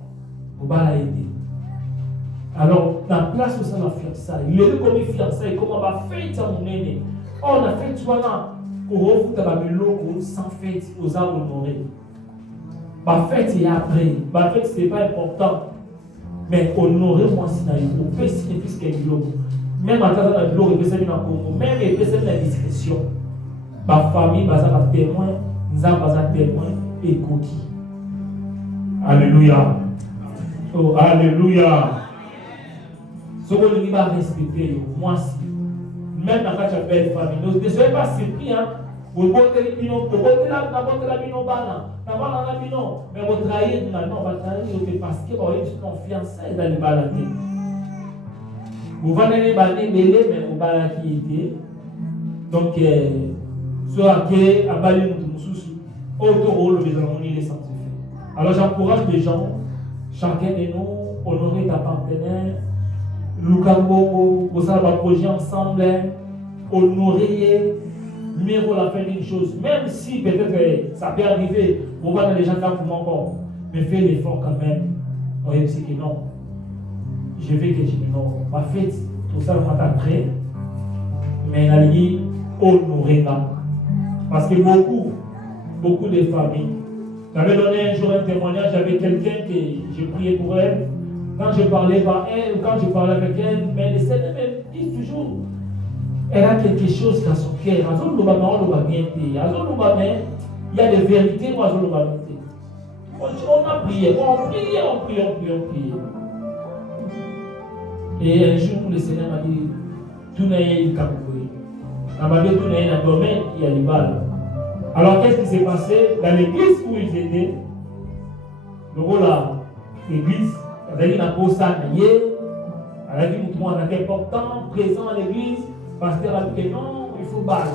obala aide. Alors la place où ça la fiançailles il est comme fiançailles comment va fête à mon aîné on a fait toi là pour refuta ba biloko sans fête aux a honoré ba fête et après ba fête c'est pas important mais honorer moi si na yo peut signifier quelque chose. Même à travers la gloire, il peut dans Congo, même il peut la discrétion. Ma famille, ma témoin, nous avons témoin et coquille. Alléluia. Oh, alléluia. Ce que nous devons respecter, moi aussi. Même dans la belle famille, ne soyez pas surpris. Vous portez les binons, vous portez la binon, mais vous trahissez, non, vous trahissez parce que vous avez une confiance dans les balades. Vous venez de belé, mais vous n'avez pas été. Donc, soit que à Bali, nous sommes sous autour de les sanctifiés. Alors j'encourage les gens, chacun de nous, honorer ta partenaire, Lukambo, vous avez un projet ensemble, honorer, mais vous la faire une chose, même si peut-être ça peut arriver, vous voyez les gens pour encore, mais fais l'effort quand même. Oui, c'est que non, je vais que je me non, pas fait tout ça le matin après, mais la ligne honorer là, parce que beaucoup de familles. J'avais donné un jour un témoignage avec quelqu'un que j'ai prié pour elle. Quand je parlais par elle, quand je parlais avec elle, mais les scènes me disent toujours, elle a quelque chose dans son cœur. Il y a des vérités, on a prié, on prié. Et un jour, le Seigneur m'a dit, tout n'est pas capoué. On m'a dit, tout n'est pas un domaine, il y a des balles. Alors, qu'est-ce qui s'est passé dans l'église où ils étaient? Le rôle là, l'église, elle a dit ça, elle a dit on est important, présent à l'église. Pasteur a dit que non, il faut balle.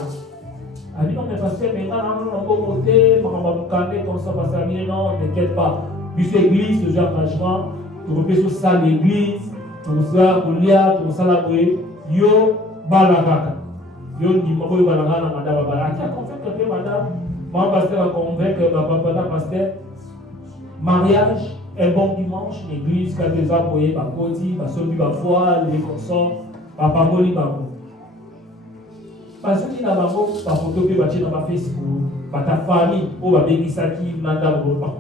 Elle a dit non, mais pasteur, maintenant, on va monter, on va vous calmer comme ça, pasteur a dit non, t'inquiète pas. Puis cette église, ce engagement, tu repères sur ça l'église, pour ça, pour l'IA, pour ça la bouée, yo, balagaka. Yo, dit, moi, je vais aller à madame Bala. Qui a convaincu que madame, moi, pasteur a convaincu que pasteur, mariage, un bon dimanche, l'église, quand les aboyés, ma côté, ma soeur, ma foi, les consorts, ma pamoli, ma mot. Parce que na bango, ma photo, ma photo, ma Facebook, ta famille, ou ma bénisaki, nanda, repas.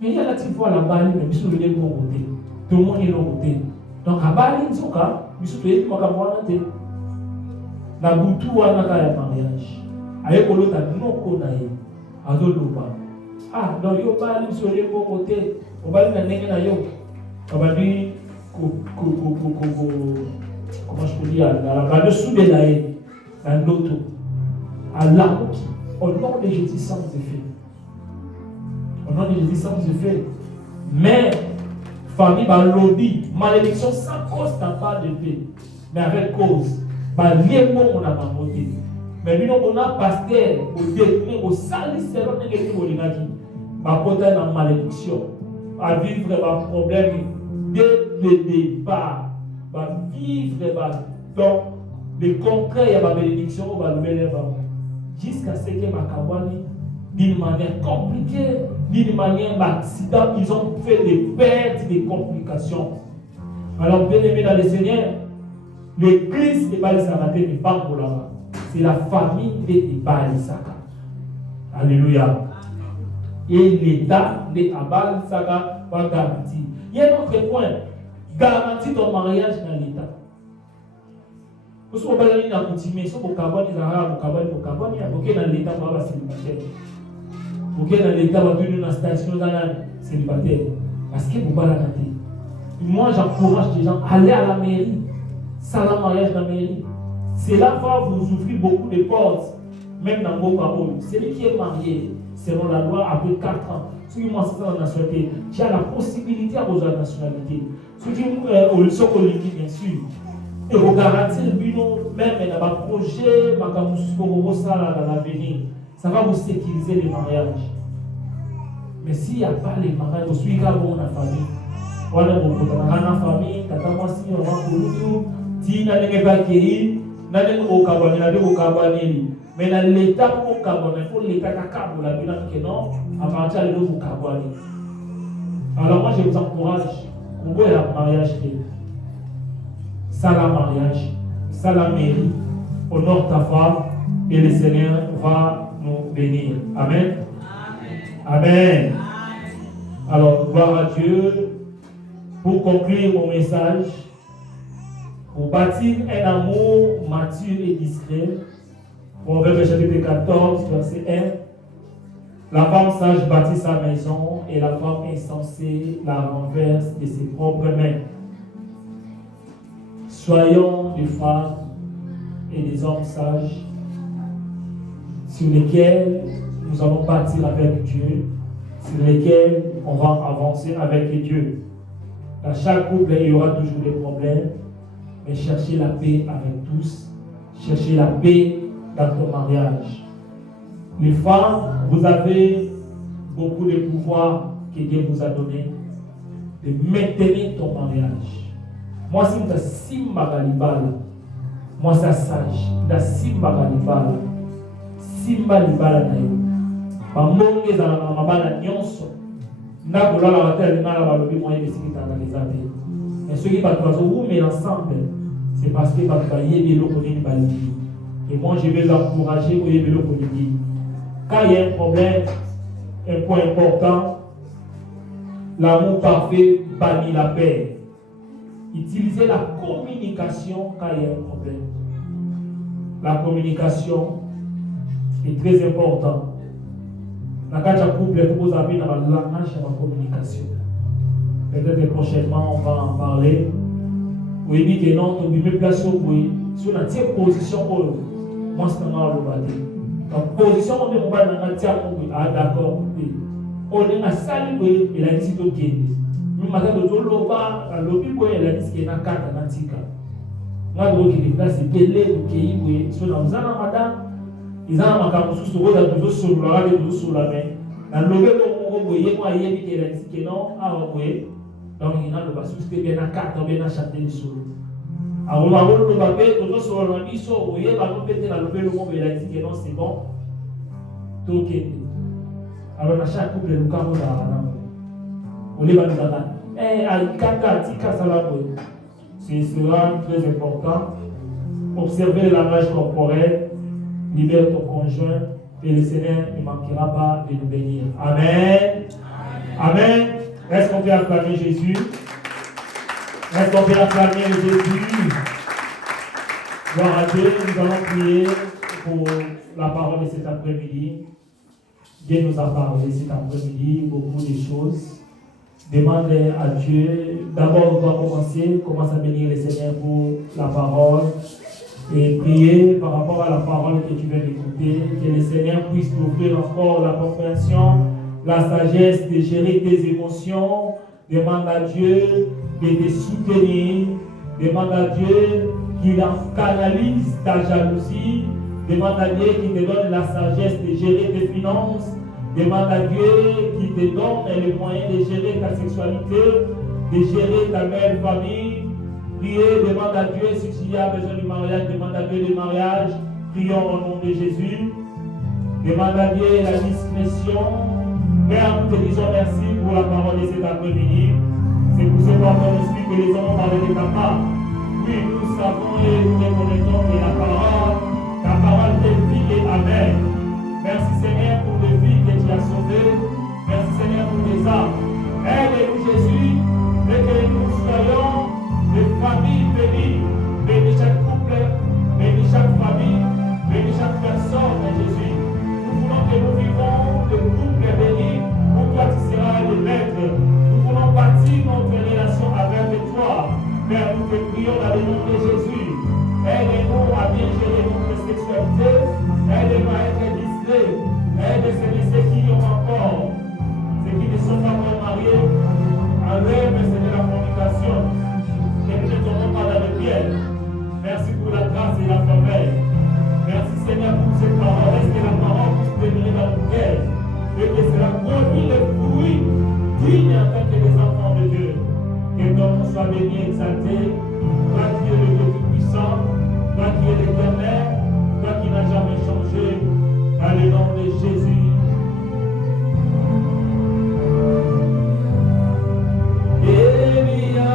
Mais il y a la petite fois là-bas, mais sur le bon côté. Tout le monde est de l'autre côté. Donc, à Bali, il y a des gens qui ont na butu wana kaya mariage aye kolota noko na ye azoloba donc yo bali msole ko côté obali na ndenge na yo obali comment je peux dire la dessous de la ye na ndoto Allah au nom de Jésus sans effet au nom de Jésus sans effet mais famille ba lobby malédiction sans cause n'a pas de paix mais avec cause. On a monté. Mais nous, on a pasteur, au détruire, au salir, c'est l'autre qui est dans la malédiction. À vivre un problème dès le départ. À vivre donc, le concret, il y a la malédiction, on va lever jusqu'à ce que ma cabane, d'une manière compliquée, d'une manière accident, ils ont fait des pertes, des complications. Alors, bien aimé dans le Seigneur, l'église de Balisaka n'est pas pour là-bas. C'est la famille de Balisaka. Alléluia. Et l'État de Balisaka va garantir. Il y a un autre point. Garantir ton mariage dans l'État. Parce que vous avez un coutumier, si vous avez dans l'État, vous avez célibataire. Vous avez dans l'État, vous avez une station célibataire. Parce que vous avez la moi, j'encourage les gens à aller à la mairie. Sans le mariage dans la mairie. Cela va vous ouvrir beaucoup de portes, même dans vos paroles. Celui qui est marié, selon la loi, après 4 ans, ceux qui sont dans la nationalité, tu as la possibilité à vos nationalités. Ceux qui sont politiques, bien sûr. Et vous garantissez le but, même dans un projet, dans l'avenir, ça va vous sécuriser les mariages. Mais s'il n'y a pas les mariages, vous suivez la famille. Voilà, vous avez la famille, vous avez si vous n'avez pas accueilli, vous n'avez pas mais dans l'État, il faut l'État qui non, à partir de vous alors moi, je vous encourage, vous voyez le mariage, ça la mariage, ça la mairie, honore ta femme, et le Seigneur va nous bénir. Amen. Amen. Alors, gloire à Dieu. Pour conclure mon message, pour bâtir un amour mature et discret, Proverbe chapitre 14, verset 1, la femme sage bâtit sa maison et la femme insensée la renverse de ses propres mains. Soyons des femmes et des hommes sages sur lesquels nous allons bâtir avec Dieu, sur lesquels on va avancer avec Dieu. Dans chaque couple, il y aura toujours des problèmes, mais cherchez la paix avec tous. Cherchez la paix dans ton mariage. Les femmes, vous avez beaucoup de pouvoir que Dieu vous a donné de maintenir ton mariage. Moi, si tu as simba galibala, moi, c'est sage. Tu as simba galibala, simba libala na yo. Bamonge za la mabala nyonso. Na kola la terre na la balobi moyen de sécurité dans les amis. Mais ceux qui battent mais ensemble, c'est parce que battent bailler de l'eau connaît bali. Et moi, je vais l'encourager pour y l'eau connaît. Quand il y a un problème, un point important, l'amour parfait bannit la paix. Utilisez la communication quand il y a un problème. La communication est très importante. Dans le couple, vous avez dans le langage de la communication. Peut-être prochainement, on va en parler. Oui, dit que non, tu peux placer au bruit. Sur la position, moi, c'est un peu le donc, position, on va dans la ah, d'accord. On est à salle, il a dit c'est ok. Mais maintenant, le loba, le lobby, il a dit qu'il y a 4 antiques. Moi, je dis que c'est belé, ok, oui. Sur la zone, madame, ils ont un macam sous le dos, toujours sur la main, toujours sur la main. Dans le lobby, on voyait, moi, il a dit que non, ah, oui. Donc, il y a le bas, c'était bien à 4, bien à chanter les solos. Alors, on va voir le papier, toujours sur le mission, vous voyez, on va péter dans le lobby, il a dit que non, c'est bon. Tout ok. Alors, dans chaque couple, nous avons on est dans ce sera très important. Observez le langage corporel, libère ton conjoint et le Seigneur ne manquera pas de nous bénir. Amen. Amen. Est-ce qu'on peut acclamer Jésus? Est-ce qu'on peut acclamer Jésus? Gloire à Dieu, nous allons prier pour la parole de cet après-midi. Dieu nous a parlé cet après-midi beaucoup de choses. Demandez à Dieu. D'abord, on va commencer à bénir le Seigneur pour la parole et prier par rapport à la parole que tu viens d'écouter. Que le Seigneur puisse t'offrir encore la compréhension, la sagesse de gérer tes émotions. Demande à Dieu de te soutenir. Demande à Dieu qu'il canalise ta jalousie. Demande à Dieu qu'il te donne la sagesse de gérer tes finances. Demande à Dieu qu'il te donne les moyens de gérer ta sexualité, de gérer ta belle famille. Priez, demande à Dieu si tu as besoin du mariage, demande à Dieu le mariage. Prions au nom de Jésus. Demande à Dieu la discrétion. Père, nous te disons merci pour la parole de cet après-midi. C'est pour ce par ton esprit que les hommes ont parlé de ta part. Oui, nous savons et nous reconnaissons que ta parole est vie et amen. Merci Seigneur pour les vies que tu as sauvées. Merci Seigneur pour les âmes. Aide-nous Jésus et que nous soyons des familles bénies. Bénis chaque couple, bénis chaque famille, bénis chaque personne, Jésus. Nous voulons que nous vivons des couples bénis où toi tu seras le maître. Nous voulons bâtir notre relation avec toi. Père, nous te prions dans le nom de Jésus. Aide-nous à bien gérer notre sexualité. Aide-nous à être discrets. Aide ceux qui ont encore, ceux qui ne sont pas encore mariés. Enlève, Seigneur, la communication. Que nous ne tombons pas dans le piège. Merci pour la grâce et la faveur. Merci, Seigneur, pour cette parole. Est-ce que la parole puisse demeurer dans le cœur et que cela produit le fruit digne en tant que des enfants de Dieu. Que ton nom soit béni et exalté. Toi qui es le Dieu tout-puissant, toi qui es l'éternel, toi qui n'as jamais changé, dans le nom de Jésus. Elia,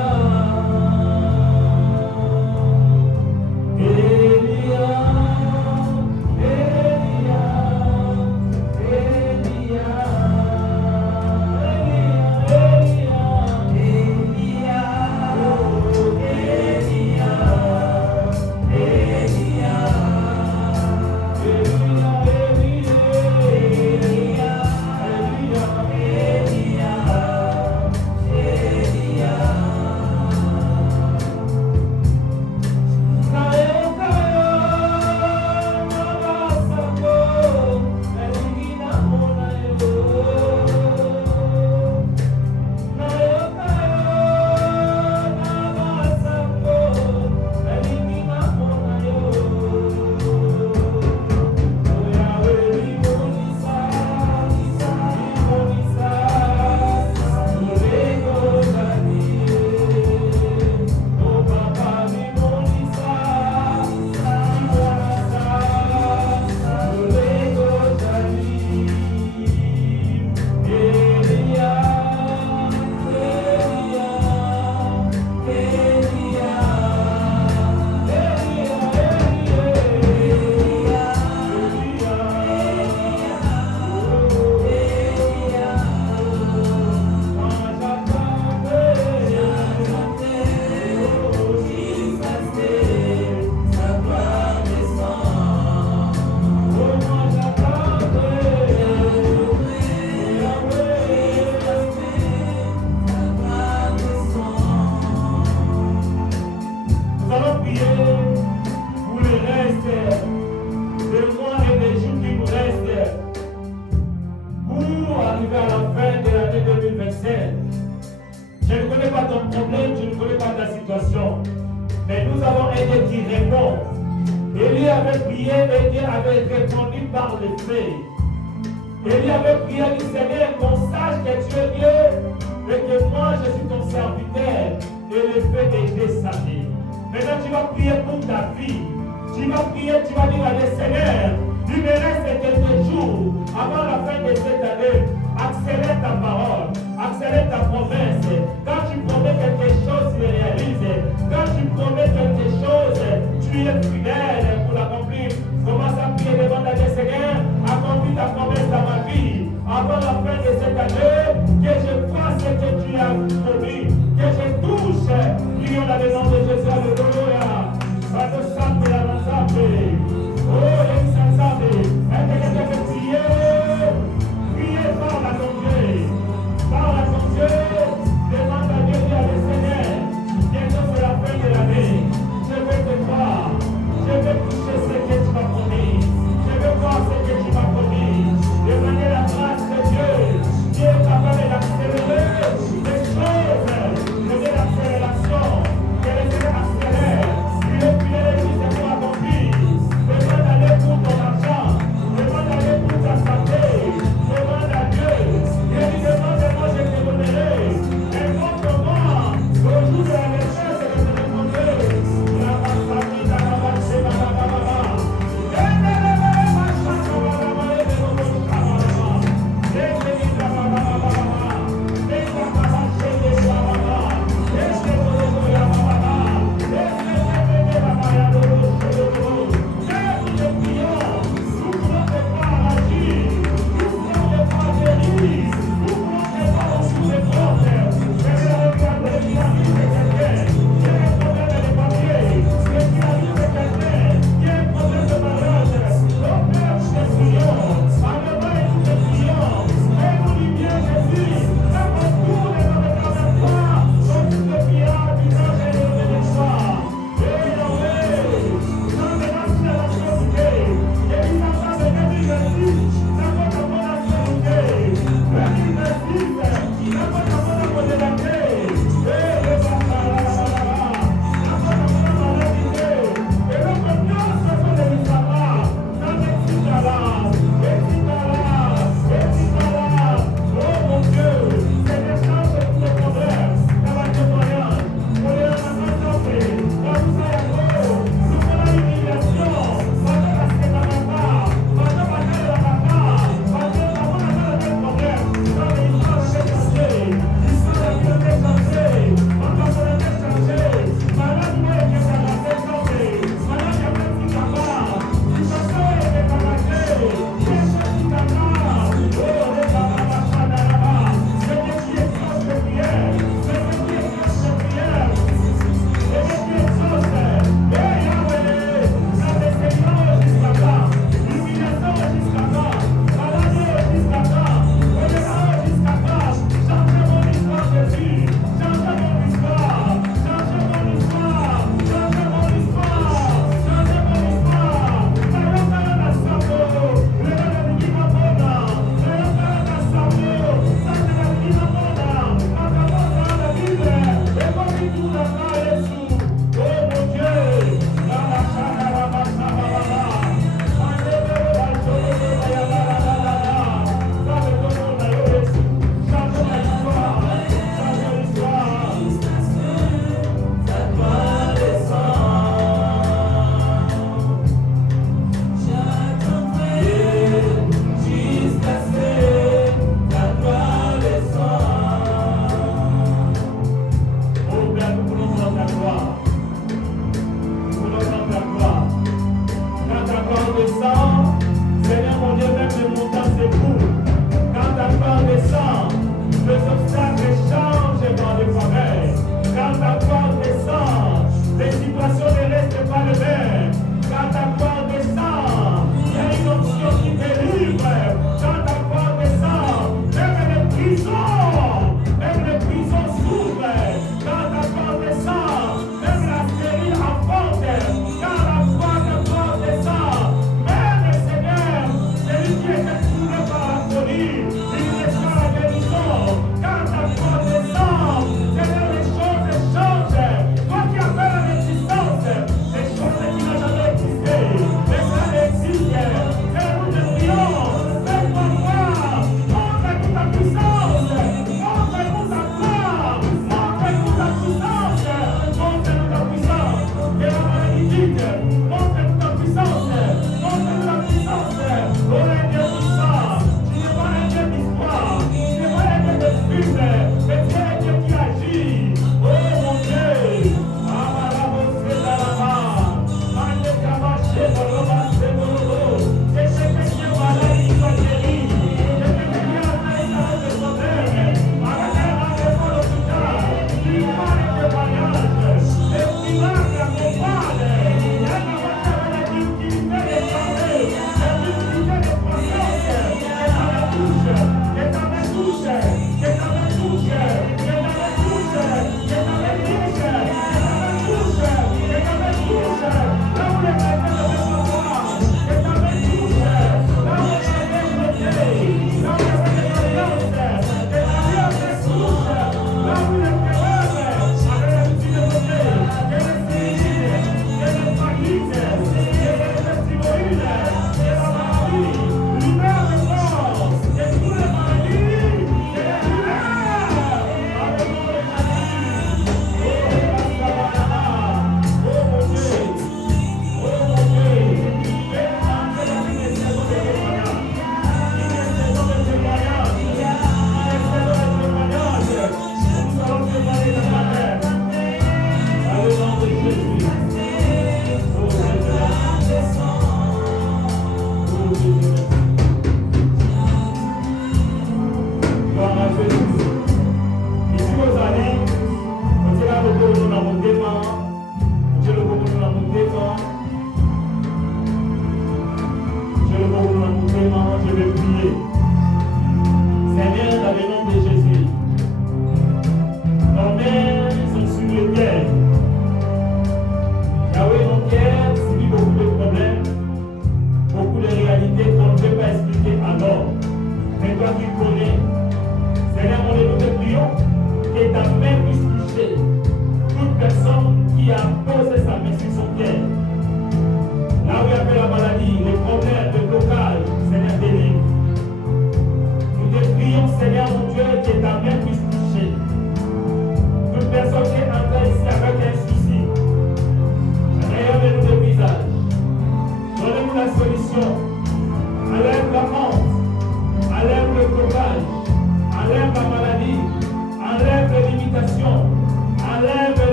Mais nous avons un Dieu qui répond. Élie avait prié et Dieu avait répondu par le feu. Élie avait prié, dit Seigneur, qu'on sache que tu es Dieu et que moi je suis ton serviteur. Et le feu est descendu. Maintenant tu vas prier pour ta vie. Tu vas prier, tu vas dire à Dieu, Seigneur, il me reste quelques jours avant la fin de cette année. Accélère ta parole, accélère ta promesse. Quand tu promets quelque chose, tu le réalises. Quand tu promets quelque chose, tu es fidèle pour l'accomplir. Commence à prier devant ta Dieu, Seigneur, accomplis ta promesse dans ma vie. Avant la fin de cette année, que je fasse ce que tu as promis, que je touche. Prions dans le nom de Jésus, alléluia. Santo Santo, la Santo. Oh, les Santo. Est-ce que quelqu'un peut prier? Priez, parle à ton Dieu. Parle à ton Dieu. Demande à Dieu, dis à le Seigneur. Bientôt c'est la fin de l'année. Je veux te voir. Je veux toucher ce que tu m'as promis. Je veux voir ce que tu m'as promis. Demandez la grâce de Dieu. Dieu est capable d'accélérer les choses. Donner l'accélération. Que le Seigneur accélère. Il est fidèle et c'est pour accomplir. Demande à Dieu pour ton argent. Demande à Dieu pour ta santé. Demande à Dieu. Et lui demande-moi, je te donnerai. Invoque-moi. Au jour de la détresse, je te répondrai. La massacre, la massacre, la massacre.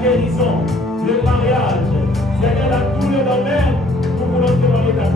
guérison, le mariage. Seigneur, dans tous les domaines, nous voulons témoigner ta